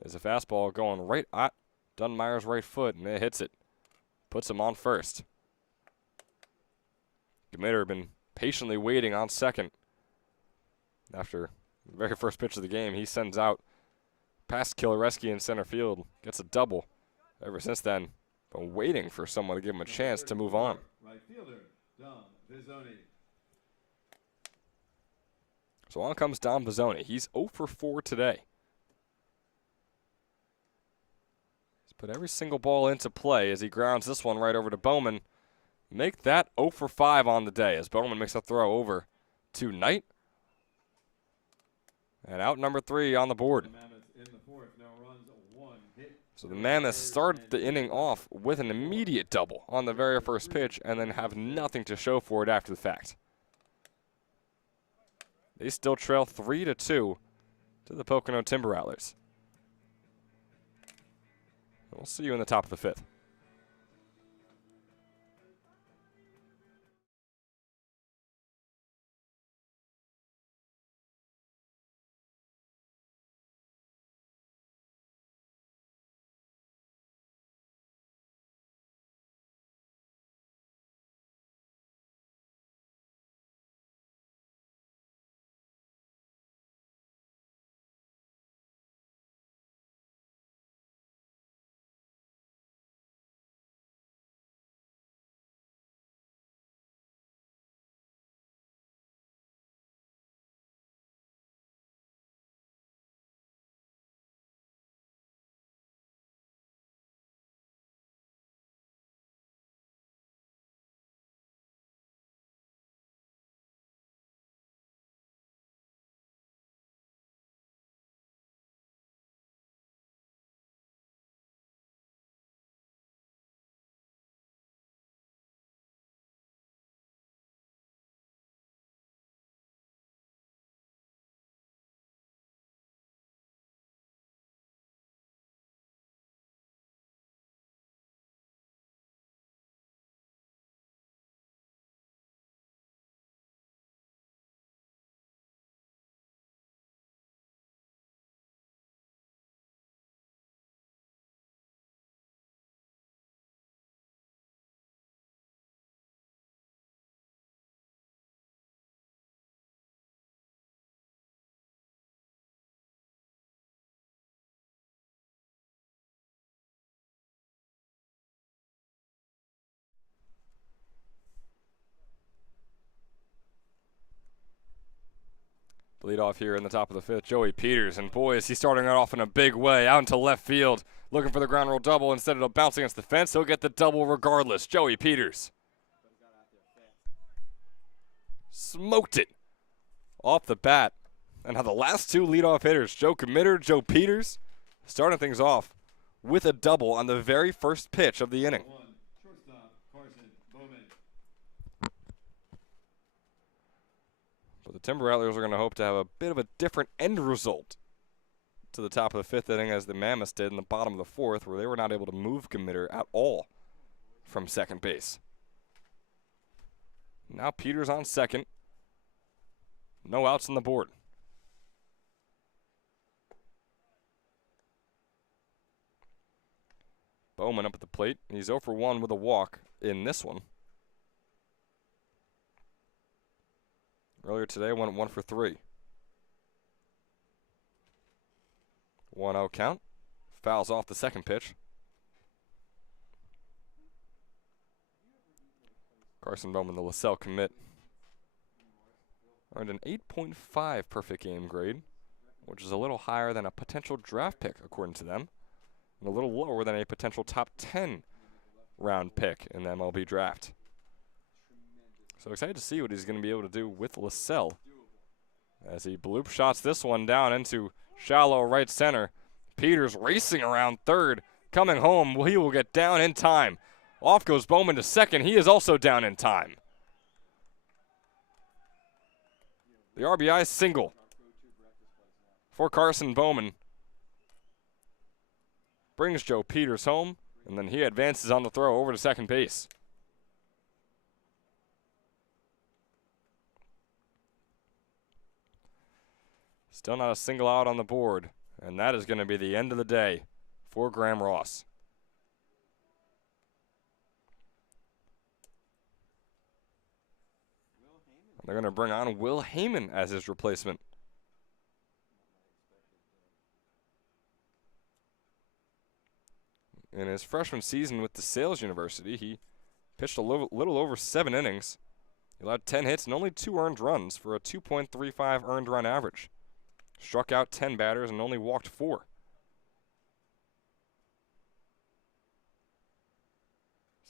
is a fastball going right at Dunmeyer's right foot, and it hits it. Puts him on first. Committer been patiently waiting on second. After the very first pitch of the game, he sends out past Kilareski in center field, gets a double. Ever since then, been waiting for someone to give him a chance to move on. Right fielder, Dom Bizzoni. So on comes Dom Bizzoni. He's 0 for 4 today. He's put every single ball into play as he grounds this one right over to Bowman. make that 0 for 5 on the day as Bowman makes a throw over to Knight. And out number 3 on the board. The Mammoths in the fourth, no runs, one hit. So the Mammoths started the inning off with an immediate double on the very first pitch and then have nothing to show for it after the fact. They still trail 3-2 to the Pocono Timber Rattlers. We'll see you in the top of the 5th. Lead off here in the top of the 5th, Joey Peters. And boy, is he starting it off in a big way, out into left field, looking for the ground rule double. Instead of bouncing against the fence, he'll get the double regardless. Joey Peters smoked it off the bat. And now the last 2 leadoff hitters, Joe Committer, Joe Peters, starting things off with a double on the very first pitch of the inning. Shortstop, Carson Bowman. But the Timber Rattlers are going to hope to have a bit of a different end result to the top of the 5th inning as the Mammoths did in the bottom of the 4th, where they were not able to move Committer at all from second base. Now Peters on second. No outs on the board. Bowman up at the plate. He's 0 for 1 with a walk in this one. Earlier today, went 1 for 3. 1-0 count. Fouls off the second pitch. Carson Bowman, the LaSalle commit, earned an 8.5 perfect game grade, which is a little higher than a potential draft pick, according to them, and a little lower than a potential top 10 round pick in the MLB draft. So excited to see what he's going to be able to do with LaSalle as he bloop shots this one down into shallow right center. Peters racing around third, coming home. He will get down in time. Off goes Bowman to second. He is also down in time. The RBI single for Carson Bowman brings Joe Peters home, and then he advances on the throw over to second base. Still not a single out on the board, and that is going to be the end of the day for Graham Ross. They're going to bring on Will Heyman as his replacement. In his freshman season with DeSales University, he pitched a little over 7 innings. He allowed 10 hits and only 2 earned runs for a 2.35 earned run average. Struck out 10 batters and only walked 4.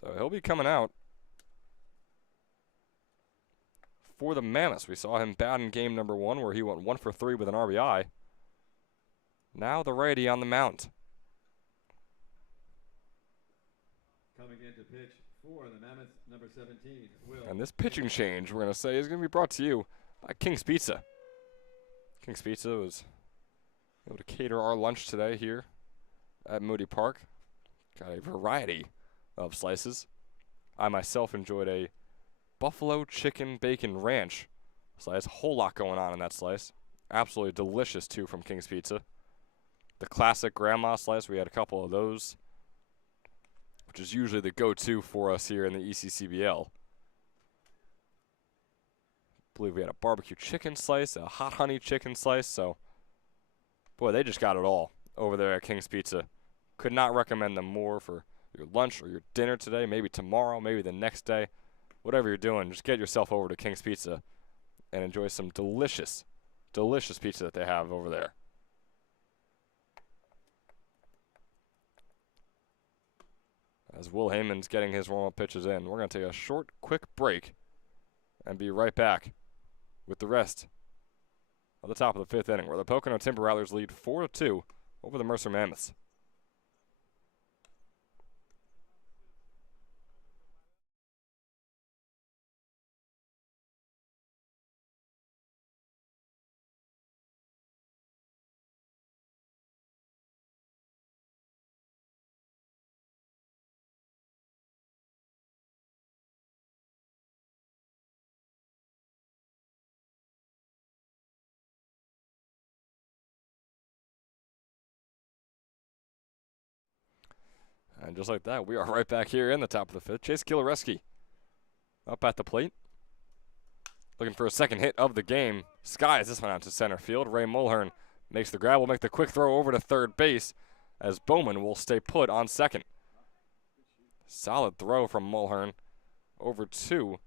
So he'll be coming out for the Mammoths. We saw him bat in game number 1 where he went 1 for 3 with an RBI. Now the righty on the mound. Coming in to pitch for the Mammoths, number 17, Will. And this pitching change, we're going to say, is going to be brought to you by King's Pizza. King's Pizza was able to cater our lunch today here at Moody Park. Got a variety of slices. I myself enjoyed a buffalo chicken bacon ranch slice. Whole lot going on in that slice. Absolutely delicious too from King's Pizza. The classic grandma slice, we had a couple of those, which is usually the go-to for us here in the ECCBL. I believe we had a barbecue chicken slice, a hot honey chicken slice, so boy, they just got it all over there at King's Pizza. Could not recommend them more for your lunch or your dinner today, maybe tomorrow, maybe the next day. Whatever you're doing, just get yourself over to King's Pizza and enjoy some delicious, delicious pizza that they have over there. As Will Heyman's getting his warm-up pitches in, we're going to take a short, quick break and be right back with the rest of the top of the 5th inning, where the Pocono Timber Rattlers lead 4-2 over the Mercer Mammoths. And just like that, we are right back here in the top of the 5th. Chase Kilareski up at the plate. Looking for a second hit of the game. Skies this one out to center field. Ray Mulhern makes the grab. Will make the quick throw over to third base as Bowman will stay put on second. Solid throw from Mulhern over to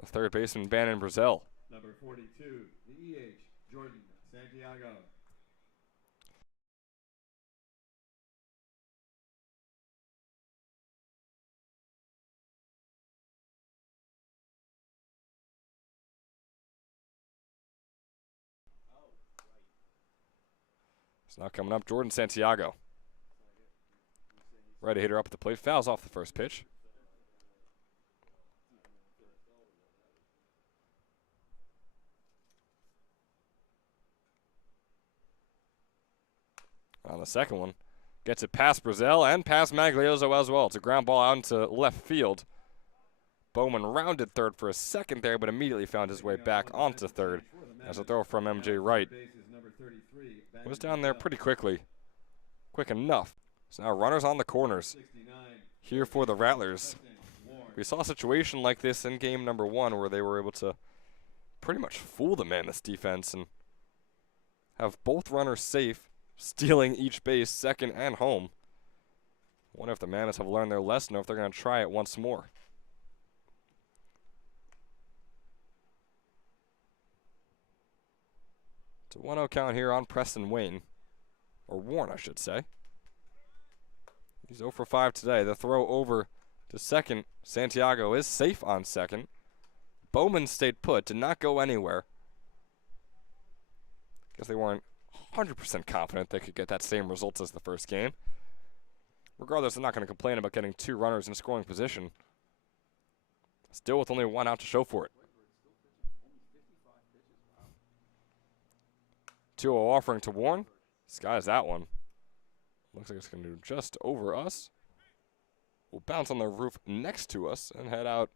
the third baseman, Bannon Brazil. Number 42, the EH, Jordan Santiago. It's now coming up, Jordan Santiago. Right hitter up at the plate, fouls off the first pitch. On the second one, gets it past Brazil and past Maglioso as well. It's a ground ball out into left field. Bowman rounded third for a second there, but immediately found his way back onto third as a throw from MJ Wright was down there pretty quickly. Quick enough. So now runners on the corners here for the Rattlers. We saw a situation like this in game number 1 where they were able to pretty much fool the Mammoths defense and have both runners safe, stealing each base, second and home. Wonder if the Mammoths have learned their lesson or if they're going to try it once more. It's a 1-0 count here on Preston Wayne, or Warren, I should say. He's 0 for 5 today. The throw over to second. Santiago is safe on second. Bowman stayed put, did not go anywhere. Guess they weren't 100% confident they could get that same result as the first game. Regardless, I'm not going to complain about getting 2 runners in scoring position. Still with only 1 out to show for it. 2-0 offering to Warren. Skies that one. Looks like it's going to do just over us. We'll bounce on the roof next to us and head out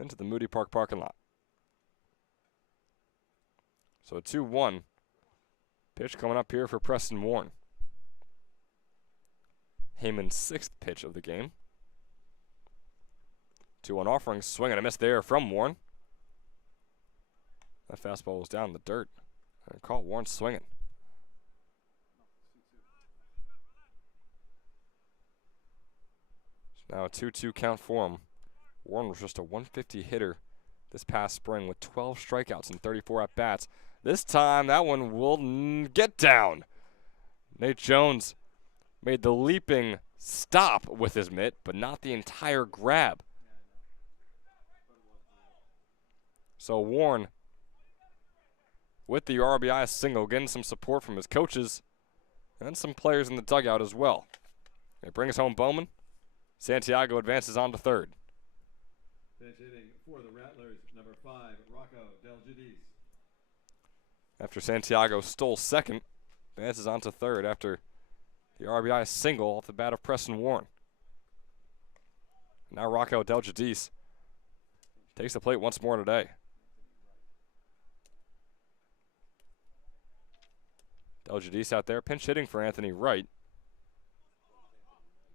into the Moody Park parking lot. So a 2-1 pitch coming up here for Preston Warren. Heyman's 6th pitch of the game. 2-1 offering, swing and a miss there from Warren. That fastball was down in the dirt. And caught Warren swinging. So now a 2-2 count for him. Warren was just a 150 hitter this past spring with 12 strikeouts and 34 at-bats. This time, that one will get down. Nate Jones made the leaping stop with his mitt, but not the entire grab. So Warren with the RBI single, getting some support from his coaches and some players in the dugout as well. It brings home Bowman. Santiago advances on to third. Pinch hitting for the Rattlers, number 5, Rocco Del Giudice. After Santiago stole second, advances on to third after the RBI single off the bat of Preston Warren. Now Rocco Del Giudice takes the plate once more today. Del Giudice out there, pinch hitting for Anthony Wright.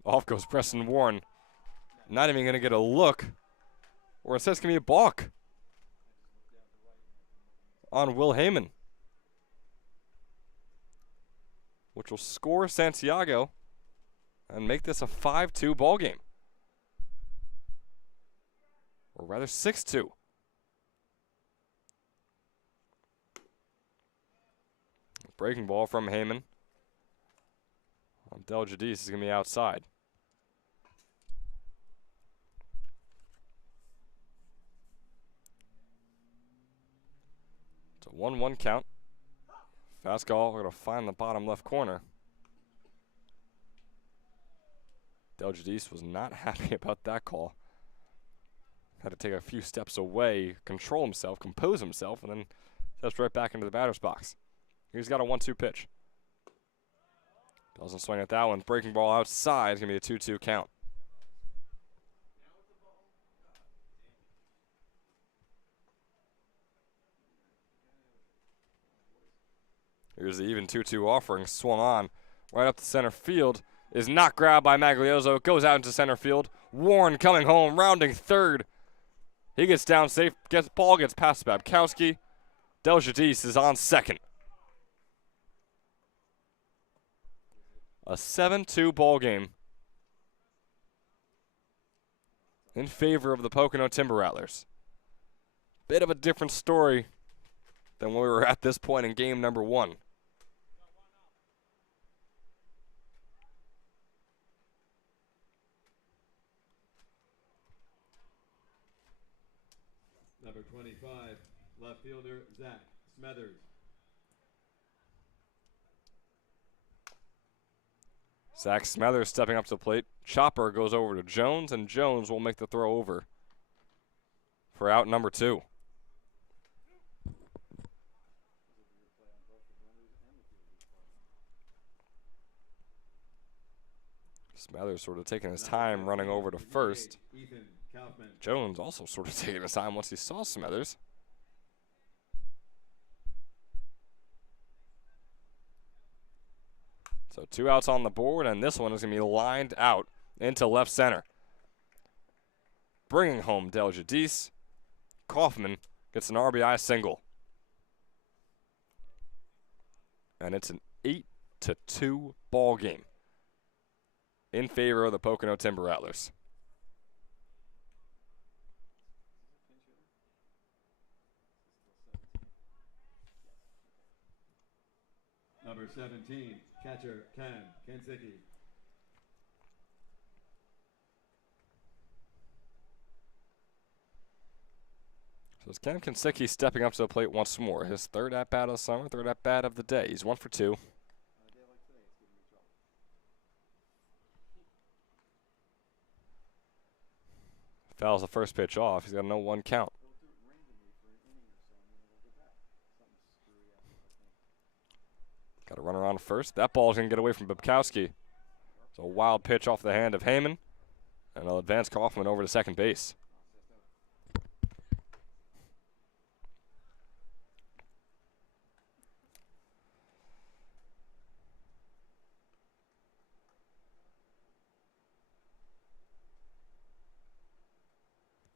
Off goes Preston Warren. Not even going to get a look, or it says it's going to be a balk on Will Heyman, which will score Santiago and make this a 5-2 ball game. Or rather 6-2. Breaking ball from Heyman. Del Giudice is going to be outside. It's a 1-1 count. Fastball, we're going to find the bottom left corner. Del Giudice was not happy about that call. Had to take a few steps away, control himself, compose himself, and then steps right back into the batter's box. He's got a 1-2 pitch. Doesn't swing at that one. Breaking ball outside. It's going to be a 2-2 count. Here's the even 2-2 offering. Swung on right up to center field. Is not grabbed by Magliozzo. Goes out into center field. Warren coming home, rounding third. He gets down safe. Ball gets past Babkowski. Del Giudice is on second. A 7-2 ball game in favor of the Pocono Timber Rattlers. Bit of a different story than when we were at this point in game number 1. Number 25, left fielder Zach Smethers. Zach Smethers stepping up to the plate. Chopper goes over to Jones, and Jones will make the throw over for out number 2. Smethers sort of taking his time running over to first. Jones also sort of taking his time once he saw Smethers. So 2 outs on the board, and this one is going to be lined out into left center. Bringing home Del Giudice. Kaufman gets an RBI single. And it's an 8-2 ball game in favor of the Pocono Timber Rattlers. Number 17, catcher Cam Kansicki. So it's Cam Kansicki stepping up to the plate once more. His third at-bat of the summer, third at-bat of the day. He's 1 for 2. Fouls the first pitch off. He's got a 0-1 count. Got a runner on first. That ball's going to get away from Babkowski. It's a wild pitch off the hand of Heyman. And they'll advance Kaufman over to second base.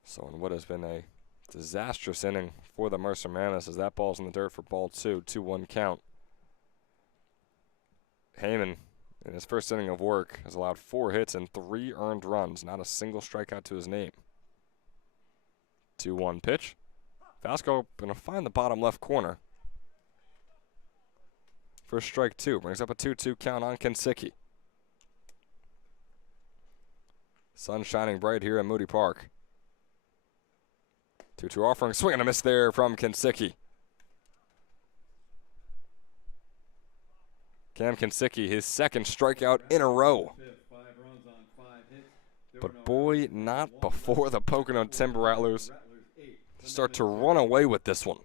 So in what has been a disastrous inning for the Mercer Mammoths, as that ball's in the dirt for ball 2, 2-1 count. Heyman, in his first inning of work, has allowed 4 hits and 3 earned runs. Not a single strikeout to his name. 2-1 pitch. Fastball going to find the bottom left corner for strike 2. Brings up a 2-2 count on Kansicki. Sun shining bright here at Moody Park. 2-2 offering, swing and a miss there from Kinsicki. Cam Kinsicki, his second strikeout in a row. But boy, not before the Pocono Timber Rattlers start to run away with this one.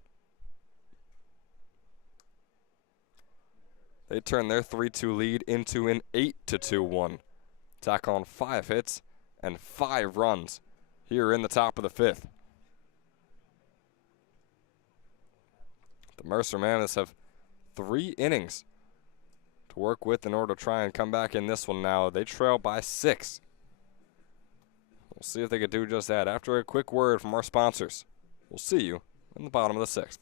They turn their 3-2 lead into an 8-2 one. Tack on 5 hits and 5 runs here in the top of the 5th. The Mercer Mammoths have 3 innings to work with in order to try and come back in this one now. They trail by 6. We'll see if they can do just that after a quick word from our sponsors. We'll see you in the bottom of the 6th.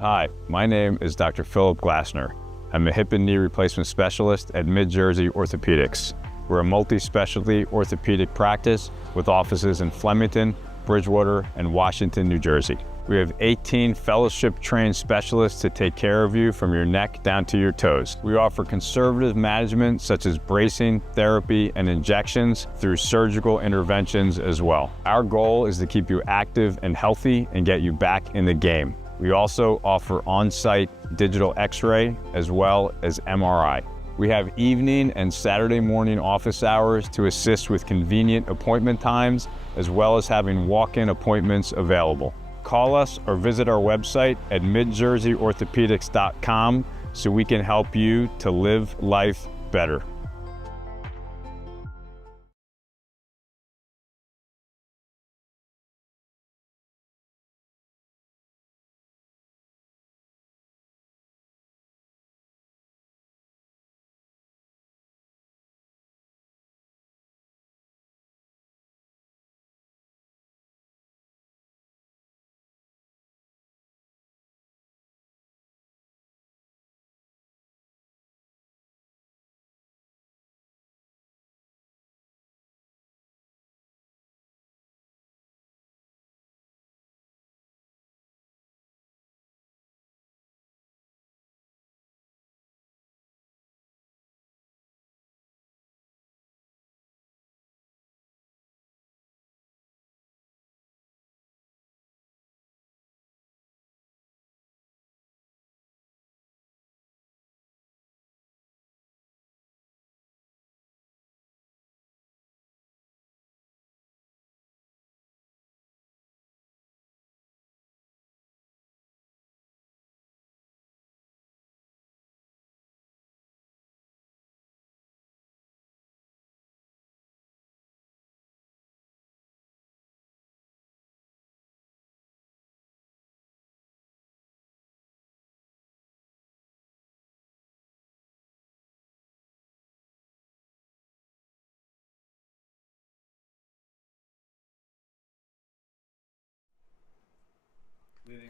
Hi, my name is Dr. Philip Glassner. I'm a hip and knee replacement specialist at Mid-Jersey Orthopedics. We're a multi-specialty orthopedic practice with offices in Flemington, Bridgewater, and Washington, New Jersey. We have 18 fellowship-trained specialists to take care of you from your neck down to your toes. We offer conservative management such as bracing, therapy, and injections through surgical interventions as well. Our goal is to keep you active and healthy and get you back in the game. We also offer on-site digital x-ray as well as MRI. We have evening and Saturday morning office hours to assist with convenient appointment times, as well as having walk-in appointments available. Call us or visit our website at midjerseyorthopedics.com so we can help you to live life better.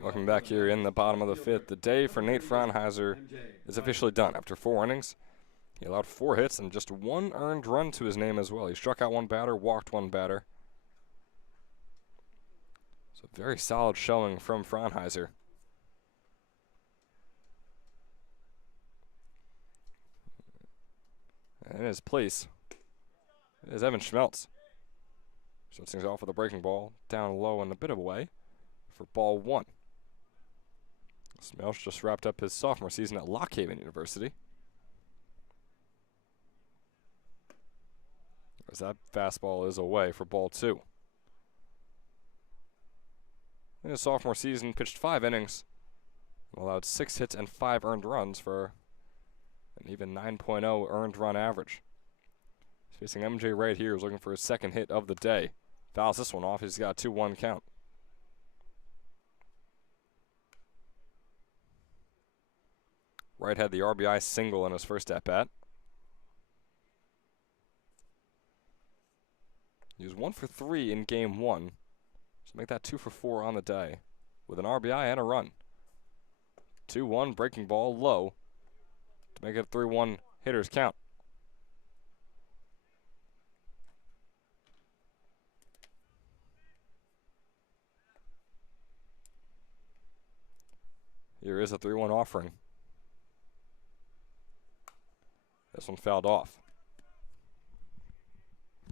Welcome back here in the bottom of the 5th. The day for Nate Fraunheiser is officially done. After 4 innings, he allowed 4 hits and just 1 earned run to his name as well. He struck out 1 batter, walked 1 batter. So very solid showing from Fraunheiser. And in his place is Evan Schmeltz. Starts things off with a breaking ball, down low and a bit of a way for ball 1. Schmeltz just wrapped up his sophomore season at Lock Haven University. As that fastball is away for ball 2. In his sophomore season, pitched 5 innings, allowed 6 hits and 5 earned runs for an even 9.0 earned run average. He's facing MJ right here, who's looking for his 2nd hit of the day. Fouls this one off, he's got a 2-1 count. Wright had the RBI single in his first at-bat. He was 1 for 3 in game 1. So make that 2 for 4 on the day with an RBI and a run. 2-1 breaking ball low to make it a 3-1 hitter's count. Here is a 3-1 offering. This one fouled off.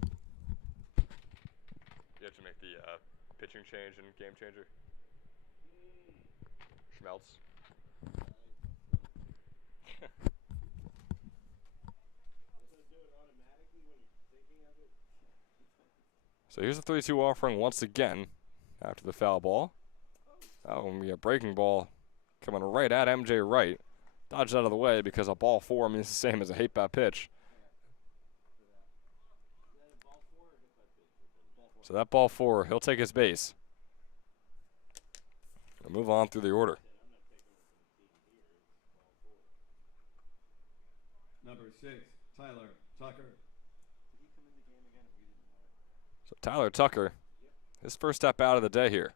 You have to make the pitching change and game changer. Schmeltz. Doesn't do it automatically when you're thinking of it. So here's the 3-2 offering once again after the foul ball. Oh, and we have breaking ball coming right at MJ Wright. Dodged out of the way because a ball 4 means the same as a hate bat pitch. Is that a ball 4 or hit by pitch? Ball 4. So that ball 4, he'll take his base. We'll move on through the order. I'm not taking it from the team here. It's ball 4. Number 6, Tyler Tucker. Did he come in the game again? We didn't know it. So Tyler Tucker, his first step out of the day here.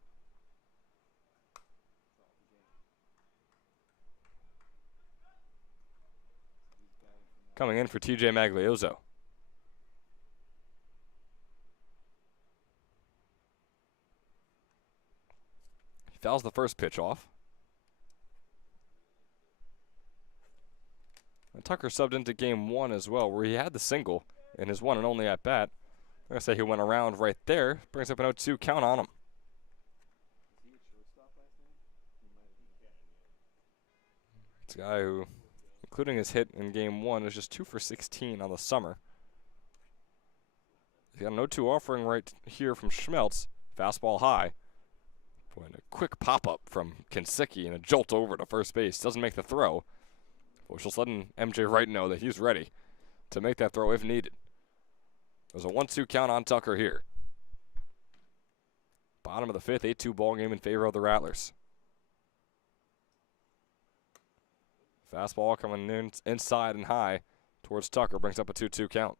Coming in for TJ Magliozzo. He fouls the first pitch off. And Tucker subbed into game 1 as well, where he had the single in his one and only at bat. I'm going to say he went around right there. Brings up an 0-2 count on him. Is he a shortstop last name? He might have been. It's a guy who, including his hit in game 1, is just 2 for 16 on the summer. He's got an 0-2 offering right here from Schmeltz. Fastball high. Boy, and a quick pop-up from Kinsicki and a jolt over to first base. Doesn't make the throw. Which is letting MJ Wright know that he's ready to make that throw if needed. There's a 1-2 count on Tucker here. Bottom of the 5th, 8-2 ball game in favor of the Rattlers. Fastball coming in inside and high towards Tucker, brings up a 2-2 count.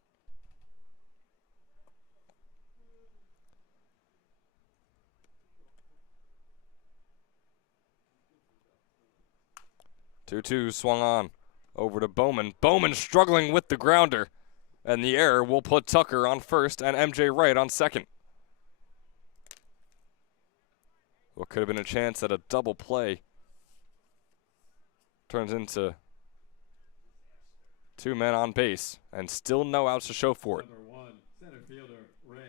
Two-two swung on over to Bowman. Bowman struggling with the grounder, and the error will put Tucker on first and MJ Wright on second. What could have been a chance at a double play turns into 2 men on base, and still no outs to show for it. Number 1, center fielder Ray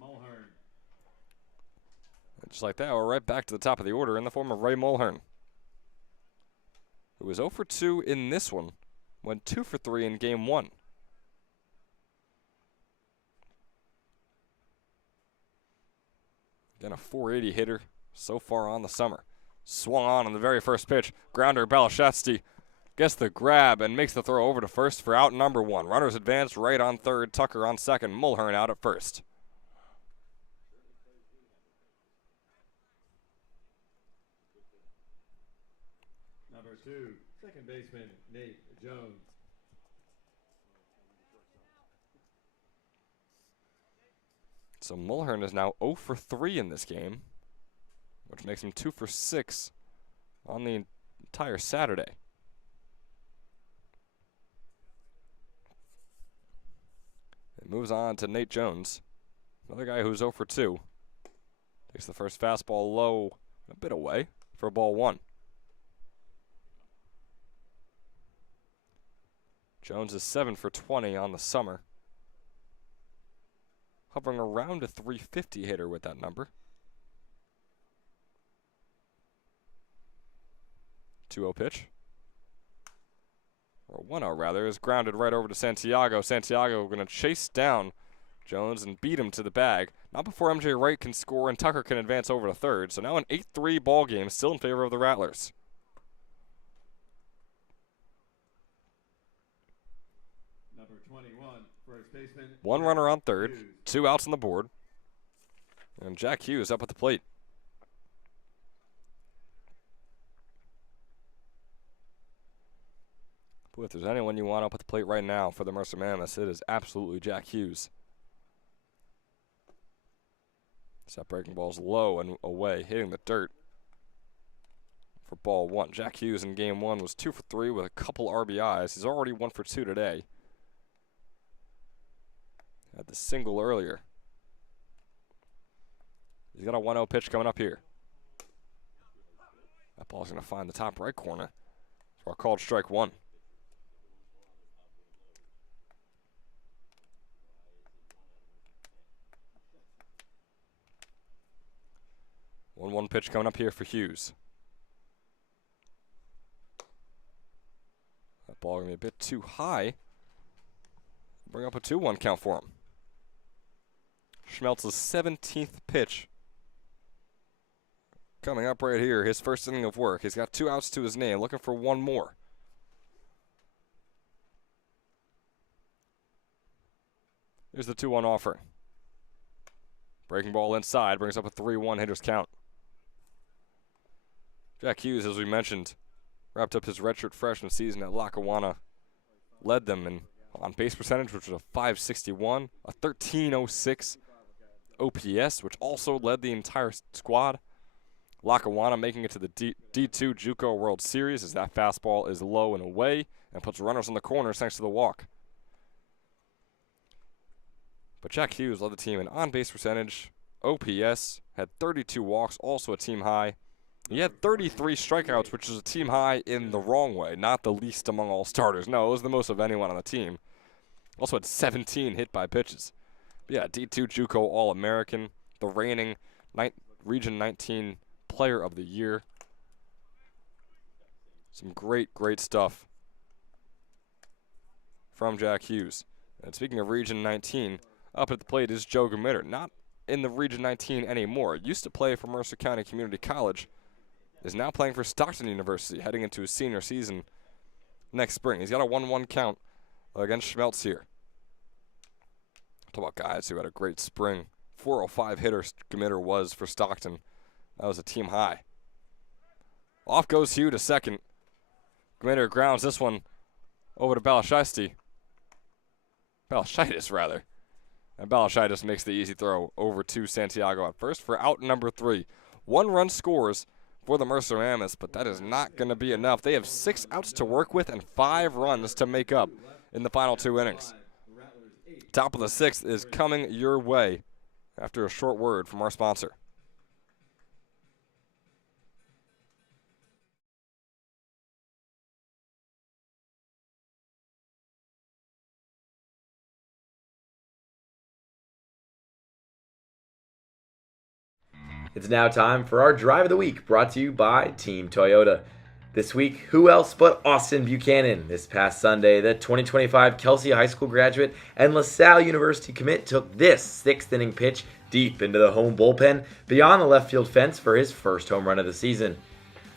Mulhern. And just like that, we're right back to the top of the order in the form of Ray Mulhern, who was 0 for 2 in this one, went 2 for 3 in game 1. Again, a .480 hitter so far on the summer. Swung on the very first pitch. Grounder, Balashevsky gets the grab and makes the throw over to first for out number 1. Runners advanced, right on third, Tucker on second, Mulhern out at first. Number 2, second baseman Nate Jones. So Mulhern is now 0 for 3 in this game, which makes him 2 for 6 on the entire Saturday. It moves on to Nate Jones, another guy who's 0 for 2. Takes the first fastball low, a bit away for ball 1. Jones is 7 for 20 on the summer. Hovering around a 350 hitter with that number. 2-0 pitch. Or 1-0 rather, is grounded right over to Santiago. Santiago going to chase down Jones and beat him to the bag. Not before MJ Wright can score and Tucker can advance over to third. So now an 8-3 ball game still in favor of the Rattlers. Number 21, first baseman. 1 runner on third, Hughes. 2 outs on the board. And Jack Hughes up at the plate. Boy, if there's anyone you want up at the plate right now for the Mercer Mammoths, it is absolutely Jack Hughes. That breaking ball's low and away, hitting the dirt for ball 1. Jack Hughes in game 1 was 2 for 3 with a couple RBIs. He's already 1 for 2 today. Had the single earlier. He's got a 1-0 pitch coming up here. That ball's going to find the top right corner. So I called strike 1. 1 pitch coming up here for Hughes. That ball going to be a bit too high. Bring up a 2-1 count for him. Schmeltz's 17th pitch. Coming up right here, his first inning of work. He's got 2 outs to his name, looking for 1 more. Here's the 2-1 offering. Breaking ball inside, brings up a 3-1 hitter's count. Jack Hughes, as we mentioned, wrapped up his redshirt freshman season at Lackawanna. Led them in on-base percentage, which was a .561, a 13.06 OPS, which also led the entire squad. Lackawanna making it to the D2 JUCO World Series as that fastball is low and away and puts runners on the corners thanks to the walk. But Jack Hughes led the team in on-base percentage, OPS, had 32 walks, also a team high. He had 33 strikeouts, which is a team high in the wrong way, not the least among all starters. No, it was the most of anyone on the team. Also had 17 hit by pitches. But yeah, D2 JUCO All-American, the reigning Region 19 Player of the Year. Some great, great stuff from Jack Hughes. And speaking of Region 19, up at the plate is Joe Gamitter. Not in the Region 19 anymore. Used to play for Mercer County Community College. Is now playing for Stockton University, heading into his senior season next spring. He's got a 1-1 count against Schmeltz here. Talk about guys who had a great spring. 405 hitter Gamitter was for Stockton. That was a team high. Off goes Hugh to second. Gamitter grounds this one over to Balashaitis, rather. And Balashaitis makes the easy throw over to Santiago at first for out number 3. 1 run scores for the Mercer Mammoths, but that is not going to be enough. They have 6 outs to work with and 5 runs to make up in the final 2 innings. Top of the 6th is coming your way after a short word from our sponsor. It's now time for our Drive of the Week, brought to you by Team Toyota. This week, who else but Austin Buchanan? This past Sunday, the 2025 Kelsey High School graduate and LaSalle University commit took this 6th inning pitch deep into the home bullpen beyond the left field fence for his first home run of the season.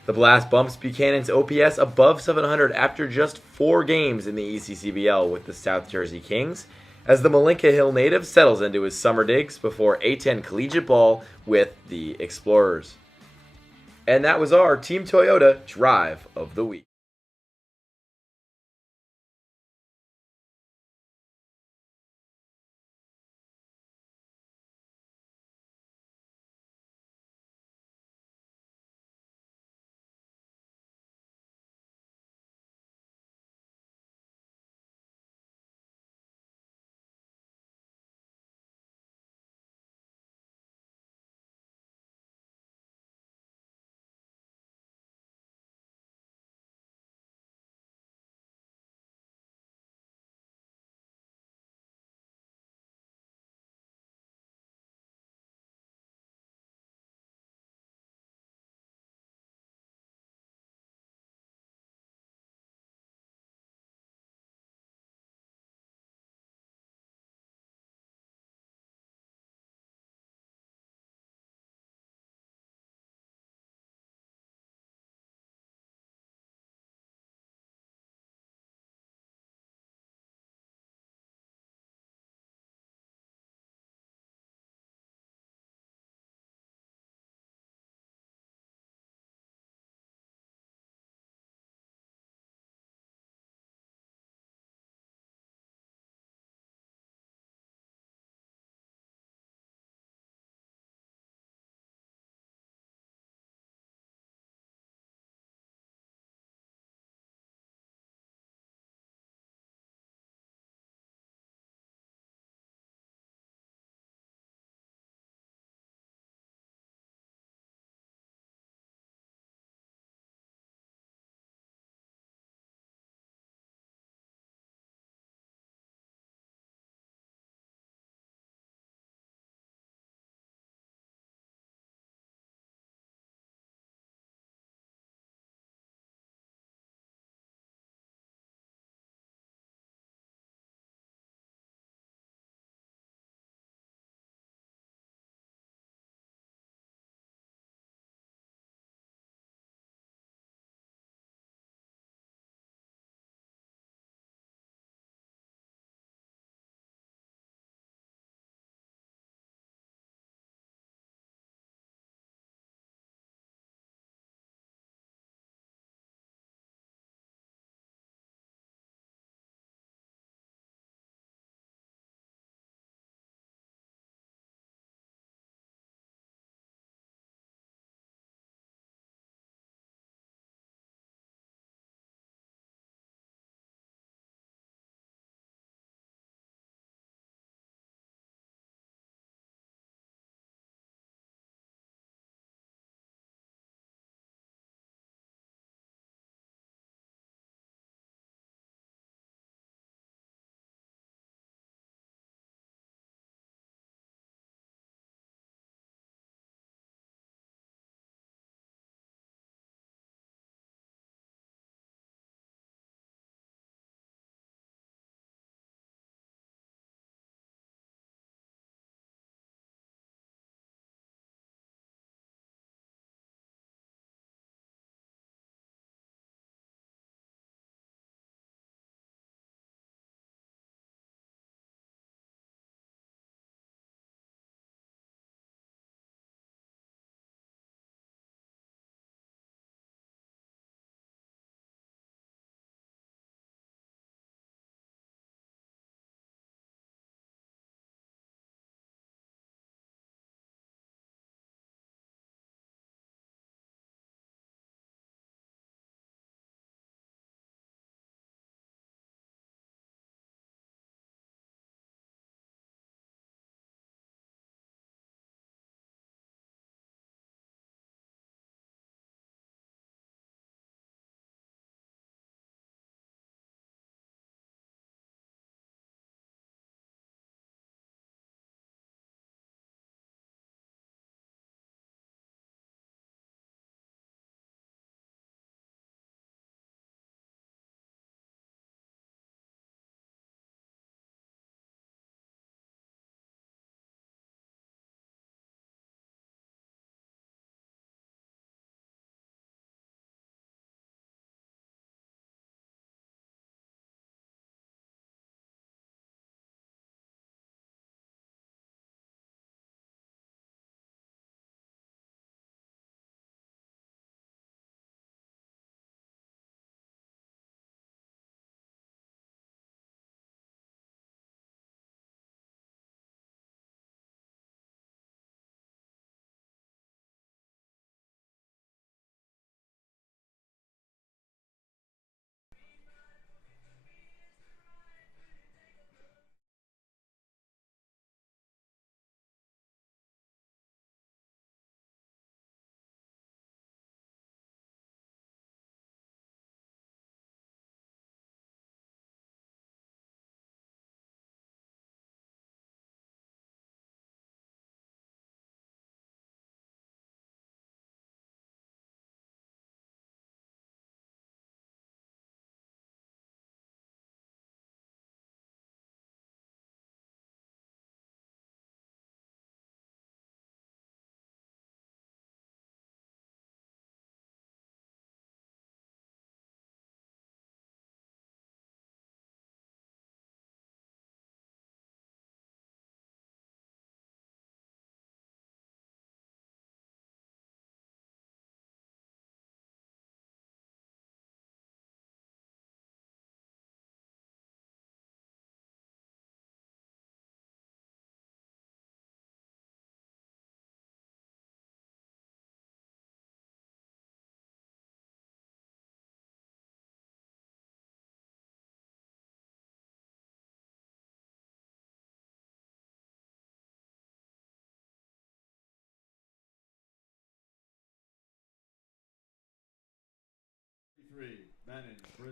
The blast bumps Buchanan's OPS above 700 after just 4 games in the ECCBL with the South Jersey Kings, as the Malinka Hill native settles into his summer digs before A10 collegiate ball with the Explorers. And that was our Team Toyota Drive of the Week.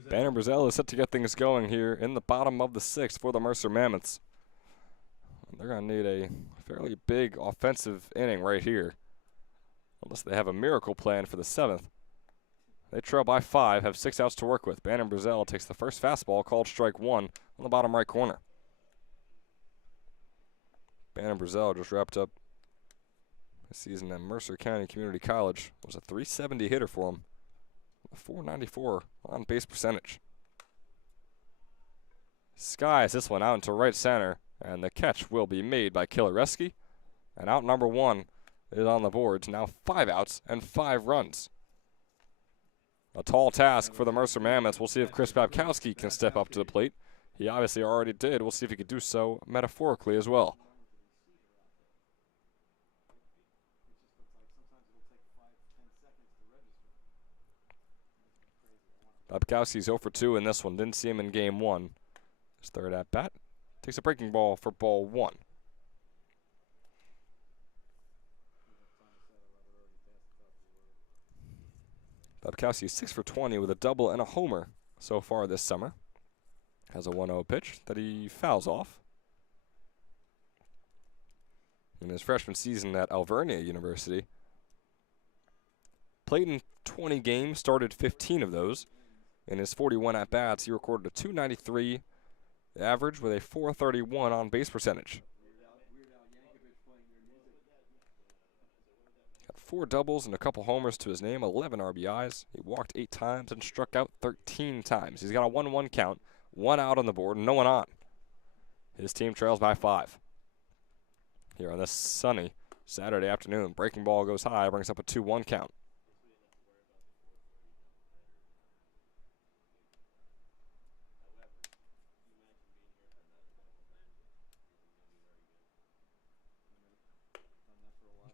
Banner Brazil is set to get things going here in the bottom of the 6th for the Mercer Mammoths. They're going to need a fairly big offensive inning right here, unless they have a miracle plan for the 7th. They trail by 5, have 6 outs to work with. Banner Brazil takes the first fastball, called strike 1 on the bottom right corner. Banner Brazil just wrapped up his season at Mercer County Community College. Was a .370 hitter for him. A .494 on base percentage. Skies this one out into right center, and the catch will be made by Kilareski. And out number 1 is on the boards. Now 5 outs and 5 runs. A tall task for the Mercer Mammoths. We'll see if Chris Babkowski can step up to the plate. He obviously already did. We'll see if he could do so metaphorically as well. Babkowski's 0 for 2 in this one. Didn't see him in game 1. His third at bat. Takes a breaking ball for ball 1. Babkowski 6 for 20 with a double and a homer so far this summer. Has a 1-0 pitch that he fouls off. In his freshman season at Alvernia University, played in 20 games, started 15 of those. In his 41 at-bats, he recorded a .293 average with a .431 on base percentage. Got 4 doubles and a couple homers to his name, 11 RBIs. He walked 8 times and struck out 13 times. He's got a 1-1 count, 1 out on the board, no one on. His team trails by 5. Here on this sunny Saturday afternoon, breaking ball goes high, brings up a 2-1 count.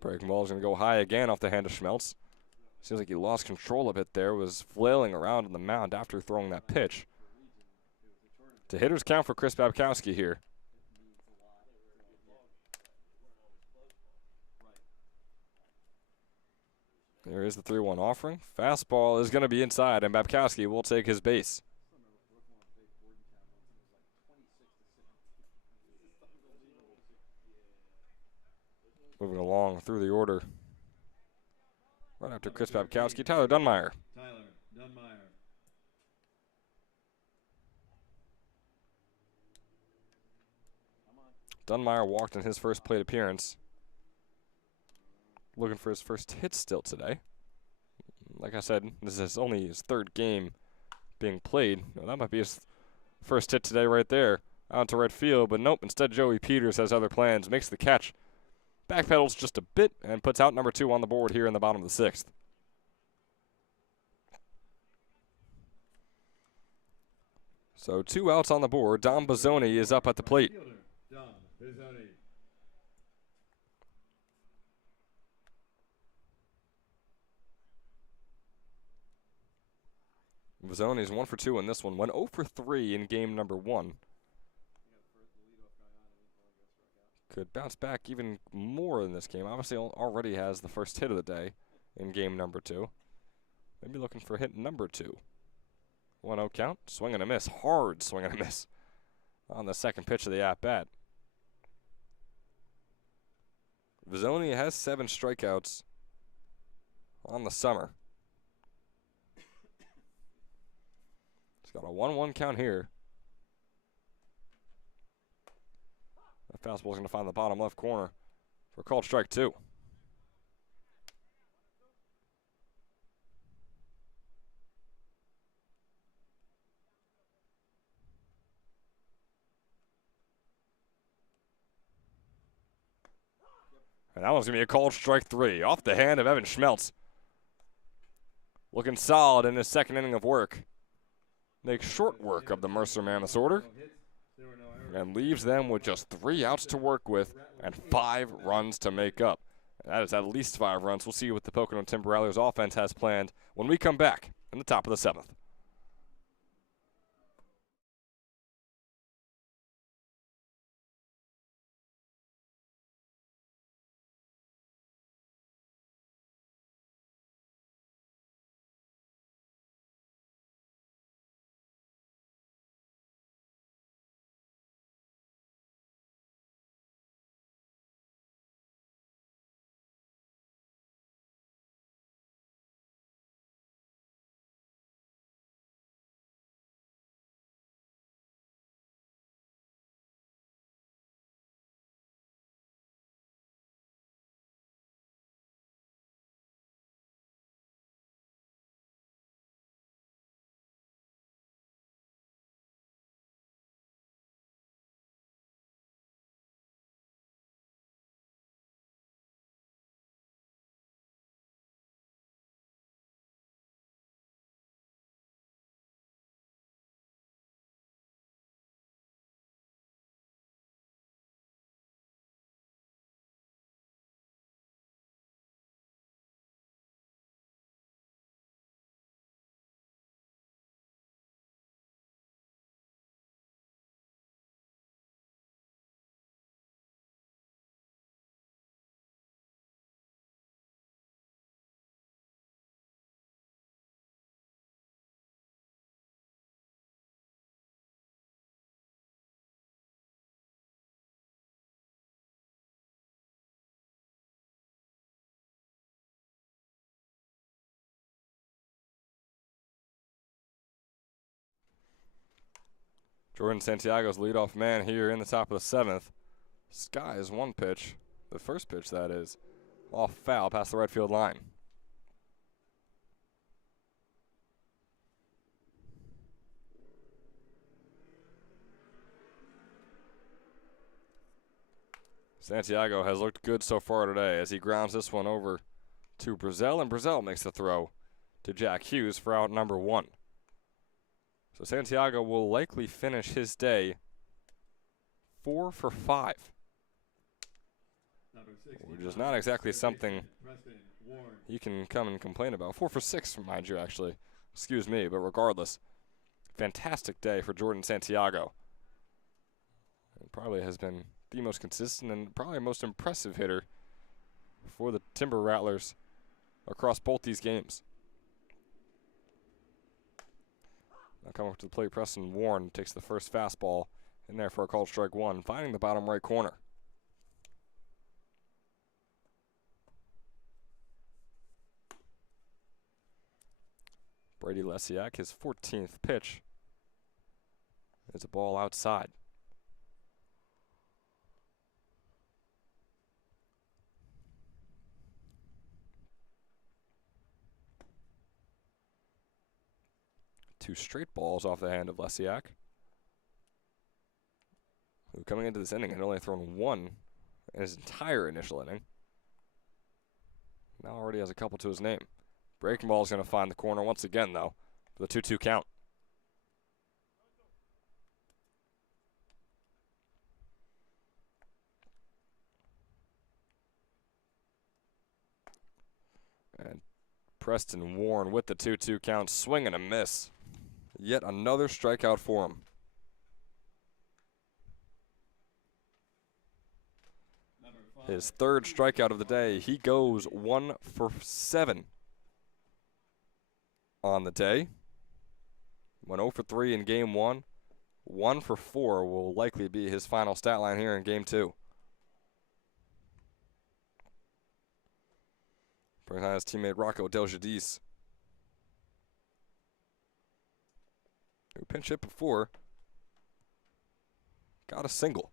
Breaking ball is going to go high again off the hand of Schmeltz. Seems like he lost control of it there, was flailing around on the mound after throwing that pitch. To hitter's count for Chris Babkowski here. There is the 3-1 offering. Fastball is going to be inside, and Babkowski will take his base. Moving along through the order. Right after Chris Babkowski, Tyler Dunmeyer. Dunmeyer walked in his first plate appearance. Looking for his first hit still today. Like I said, this is only his 3rd game being played. Well, that might be his first hit today right there. Out to right field, but nope. Instead, Joey Peters has other plans. Makes the catch. Backpedals just a bit and puts out number 2 on the board here in the bottom of the 6th. So 2 outs on the board. Dom Bozzoni is up at the plate. Bozzoni is 1 for 2 in this one. Went 0 for 3 in game number 1. Could bounce back even more in this game. Obviously already has the first hit of the day in game number 2. Maybe looking for hit number 2. 1-0 count. Swing and a miss. Hard swing and a miss on the second pitch of the at-bat. Bozzoni has 7 strikeouts on the summer. He's got a 1-1 count here. That fastball is going to find the bottom left corner for a called strike 2. And that one's going to be a called strike 3 off the hand of Evan Schmeltz. Looking solid in his 2nd inning of work. Makes short work of the Mercer Mammoths order. And leaves them with just 3 outs to work with and 5 runs to make up. And that is at least 5 runs. We'll see what the Pocono Timber Rattlers offense has planned when we come back in the top of the 7th. Jordan Santiago's leadoff man here in the top of the 7th. Skies one pitch, the first pitch that is, off foul past the right field line. Santiago has looked good so far today as he grounds this one over to Brazel, and Brazel makes the throw to Jack Hughes for out number 1. So Santiago will likely finish his day 4 for 5, which is not exactly something you can come and complain about. 4 for 6, mind you, actually. Excuse me, but regardless, fantastic day for Jordan Santiago. It probably has been the most consistent and probably most impressive hitter for the Timber Rattlers across both these games. Now coming up to the plate, Preston Warren takes the first fastball in there for a called strike 1, finding the bottom right corner. Brady Lesiak, his 14th pitch, is a ball outside. Two straight balls off the hand of Lesiak, who coming into this inning had only thrown 1 in his entire initial inning. Now already has a couple to his name. Breaking ball is going to find the corner once again, though, for the 2-2 count. And Preston Warren with the 2-2 count, swing and a miss. Yet another strikeout for him. His 3rd strikeout of the day. He goes 1 for 7 on the day. Went 0 for 3 in game 1. 1 for 4 will likely be his final stat line here in game 2. Brings on his teammate Rocco Deljadis, who pinch hit before, got a single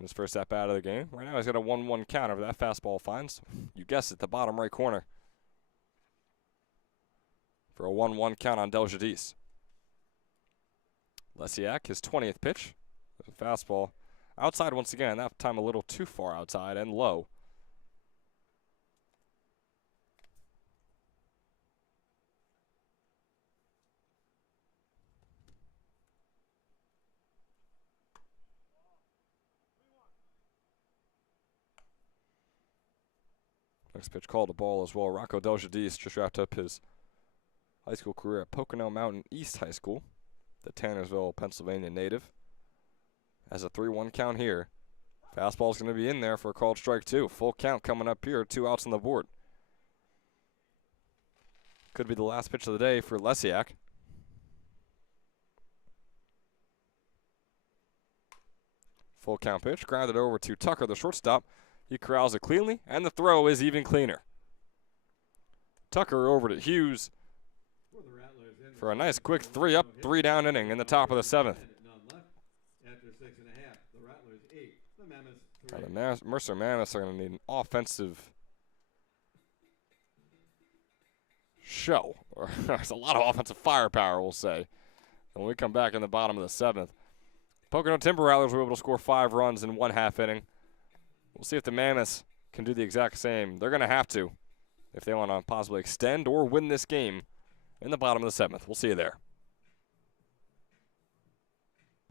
in his first at bat of the game. Right now he's got a 1-1 count over that fastball finds, you guessed it, the bottom right corner for a 1-1 count on Deljadis. Lesiak, his 20th pitch, a fastball outside once again, that time a little too far outside and low. Next pitch called a ball as well. Rocco Deljadis just wrapped up his high school career at Pocono Mountain East High School, the Tannersville, Pennsylvania native. Has a 3-1 count here. Fastball's going to be in there for a called strike 2. Full count coming up here, 2 outs on the board. Could be the last pitch of the day for Lesiak. Full count pitch, grounded over to Tucker, the shortstop. He corrals it cleanly, and the throw is even cleaner. Tucker over to Hughes for a nice quick 3-up, 3-down inning in the top of the 7th. Now the Mercer Mammoths are going to need an offensive show. There's a lot of offensive firepower, we'll say, when we come back in the bottom of the 7th. Pocono Timber Rattlers were able to score 5 runs in 1/2 inning. We'll see if the Mammoths can do the exact same. They're going to have to if they want to possibly extend or win this game in the bottom of the 7th. We'll see you there.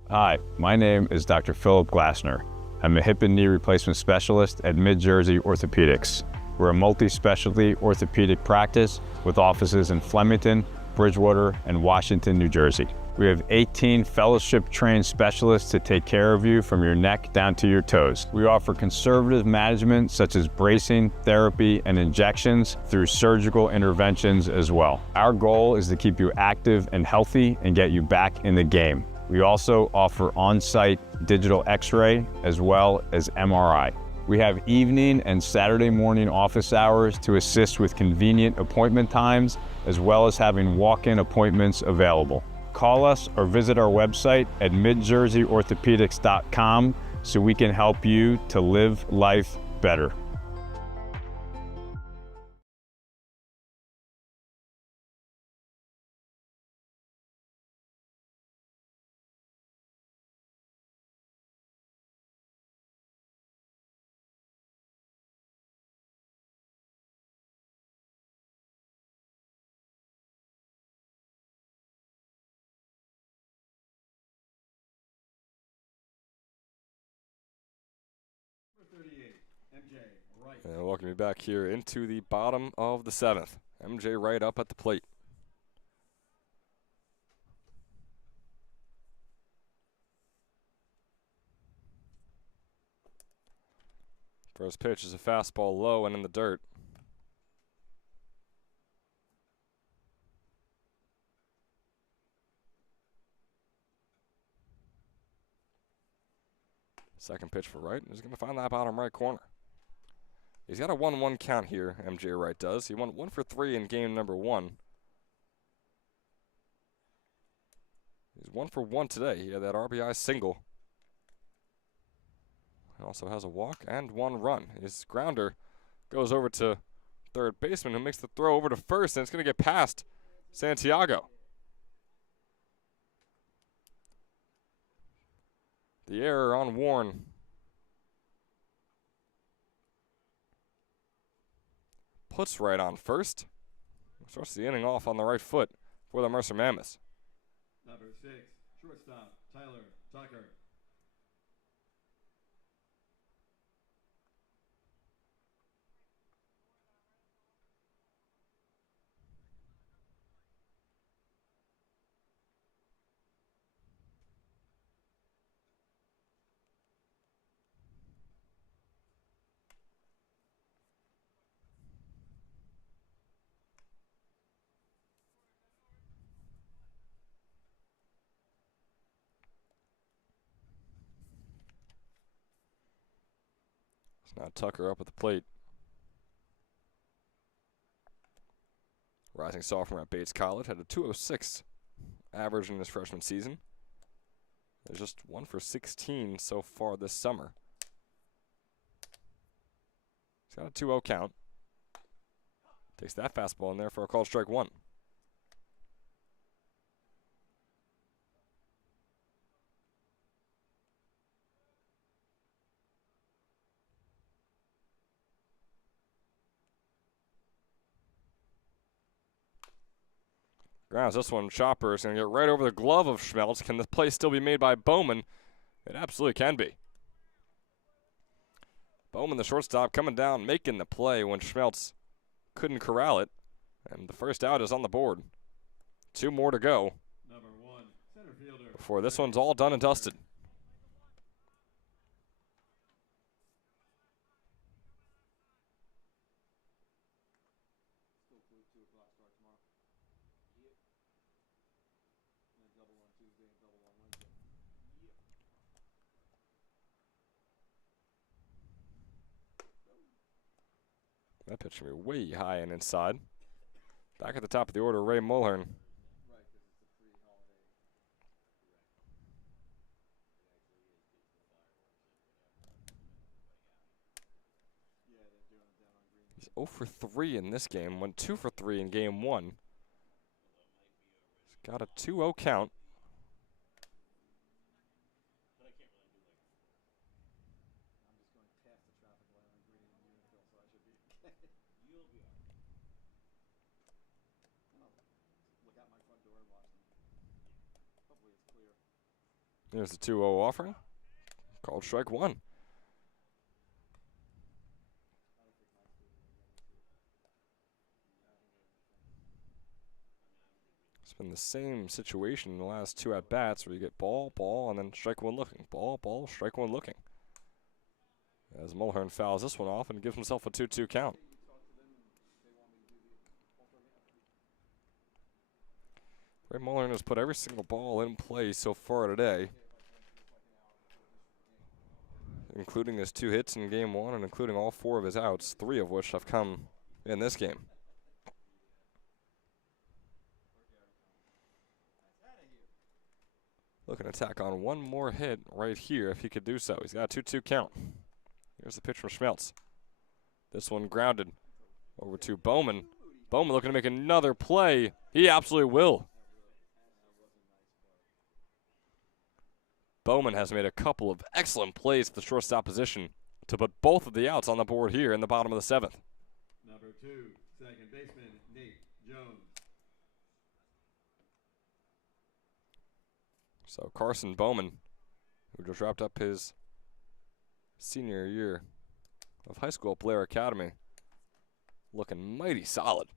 Hi, my name is Dr. Philip Glassner. I'm a hip and knee replacement specialist at Mid-Jersey Orthopedics. We're a multi-specialty orthopedic practice with offices in Flemington, Bridgewater, and Washington, New Jersey. We have 18 fellowship-trained specialists to take care of you from your neck down to your toes. We offer conservative management such as bracing, therapy, and injections through surgical interventions as well. Our goal is to keep you active and healthy and get you back in the game. We also offer on-site digital x-ray as well as MRI. We have evening and Saturday morning office hours to assist with convenient appointment times, as well as having walk-in appointments available. Call us or visit our website at midjerseyorthopedics.com so we can help you to live life better. Number 38, MJ Wright. And welcome you back here into the bottom of the 7th. MJ Wright up at the plate. First pitch is a fastball low and in the dirt. Second pitch for Wright. He's going to find that bottom right corner. He's got a 1-1 count here, MJ Wright does. He went 1 for 3 in game number 1. He's 1 for 1 today. He had that RBI single. He also has a walk and 1 run. His grounder goes over to third baseman, who makes the throw over to first, and it's going to get past Santiago. The error on Warren. Puts Wright on first. Starts the inning off on the right foot for the Mercer Mammoths. Number 6, shortstop, Tyler Tucker. Now Tucker up at the plate. Rising sophomore at Bates College, had a 206 average in his freshman season. There's just 1 for 16 so far this summer. He's got a 2-0 count. Takes that fastball in there for a called strike 1. Grounds this one. Chopper is going to get right over the glove of Schmeltz. Can the play still be made by Bowman? It absolutely can be. Bowman, the shortstop, coming down, making the play when Schmeltz couldn't corral it. And the first out is on the board. 2 more to go Number 1, center fielder. before this one's all done and dusted. Still 2 o'clock start tomorrow. And a double on Tuesday and double on Wednesday. That pitch should be way high and inside. Back at the top of the order, Ray Mulhern. Right, because it's a pre-holiday. Yeah, they're doing it down on Green. He's 0 for 3 in this game. Went 2 for 3 in game 1. He's got a 2-0 count. I'm just going past the traffic light on Green in Unionville, so I should be okay. You'll be all right. Look out my front door and watch them. Hopefully it's clear. There's the 2-0 offering. Called strike 1. I don't think Mike's doing it again this year. It's been the same situation in the last 2 at-bats where you get ball, ball, and then strike 1 looking. Ball, ball, strike 1 looking. As Mulhern fouls this one off and gives himself a 2-2 count. Ray Mulhern has put every single ball in play so far today, including his 2 hits in game 1 and including all 4 of his outs, 3 of which have come in this game. Looking to tack on one more hit right here if he could do so. He's got a 2-2 count. Here's the pitch from Schmeltz. This one grounded over to Bowman. Bowman looking to make another play. He absolutely will. Bowman has made a couple of excellent plays at the shortstop position to put both of the outs on the board here in the bottom of the 7th. Number 2, second baseman, Nate Jones. So Carson Bowman, who just wrapped up his senior year of high school at Blair Academy, looking mighty solid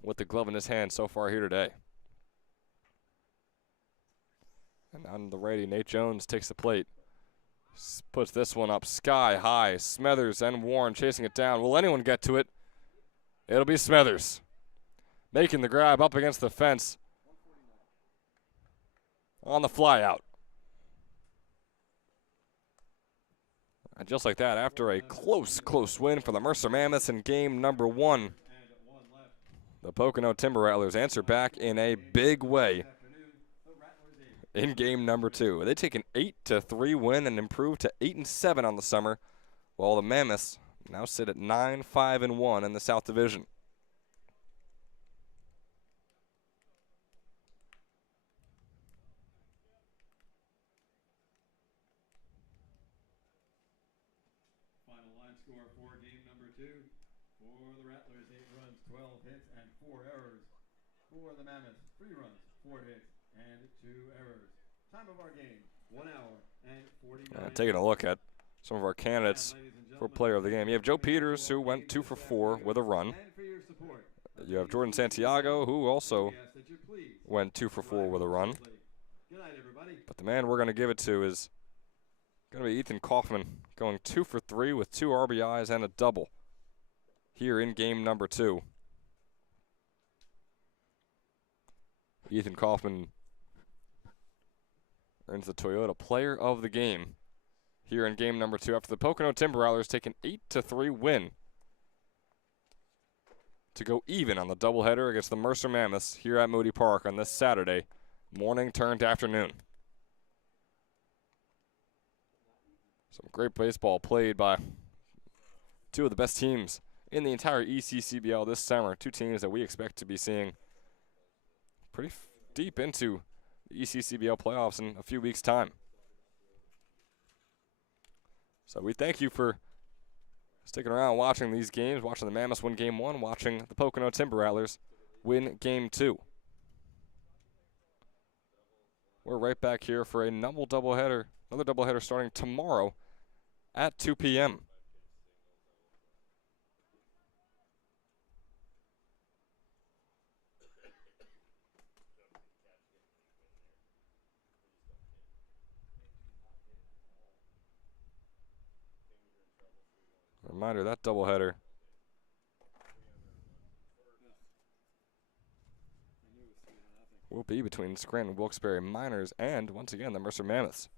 with the glove in his hand so far here today. And on the righty, Nate Jones takes the plate. Puts this one up sky high. Smethers and Warren chasing it down. Will anyone get to it? It'll be Smethers. Making the grab up against the fence. On the fly out. And just like that, after a close win for the Mercer Mammoths in game number 1, the Pocono Timber Rattlers answer back in a big way in game number 2. They take an 8-3 win and improve to 8-7 on the summer, while the Mammoths now sit at 9-5-1 in the South Division. Final line score for game number 2. For the Rattlers, 8 runs, 12 hits, and 4 errors. For the Mammoths, 3 runs, 4 hits, and 2 errors. Time of our game, 1 hour and 49. Taking a look at some of our candidates for player of the game. You have Joe Peters, who went 2 for 4 with a run. You have Jordan Santiago, who also went 2 for 4 with a run. But the man we're going to give it to is going to be Ethan Kaufman, going 2 for 3 with 2 RBIs and a double here in game number 2. Ethan Kaufman earns the Toyota Player of the Game here in game number 2 after the Pocono Timber Rattlers take an 8-3 win to go even on the doubleheader against the Mercer Mammoths here at Moody Park on this Saturday morning turned afternoon. Some great baseball played by 2 of the best teams in the entire ECCBL this summer. 2 teams that we expect to be seeing pretty deep into the ECCBL playoffs in a few weeks' time. So we thank you for sticking around watching these games, watching the Mammoths win game 1, watching the Pocono Timber Rattlers win game 2. We're right back here for another doubleheader starting tomorrow at 2 p.m. Reminder, that doubleheader will be between Scranton Wilkes-Barre Miners and, once again, the Mercer Mammoths,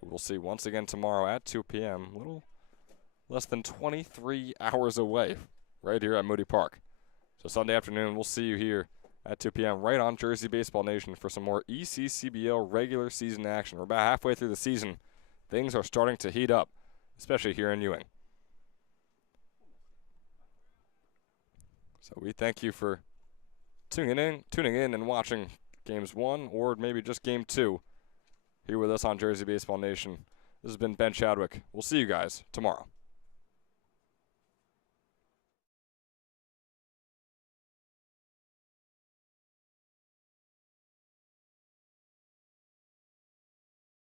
who we'll see once again tomorrow at 2 p.m., a little less than 23 hours away, right here at Moody Park. So Sunday afternoon, we'll see you here at 2 p.m. right on Jersey Baseball Nation for some more ECCBL regular season action. We're about halfway through the season. Things are starting to heat up, especially here in Ewing. So we thank you for tuning in and watching games 1 or maybe just game 2 here with us on Jersey Baseball Nation. This has been Ben Chadwick. We'll see you guys tomorrow.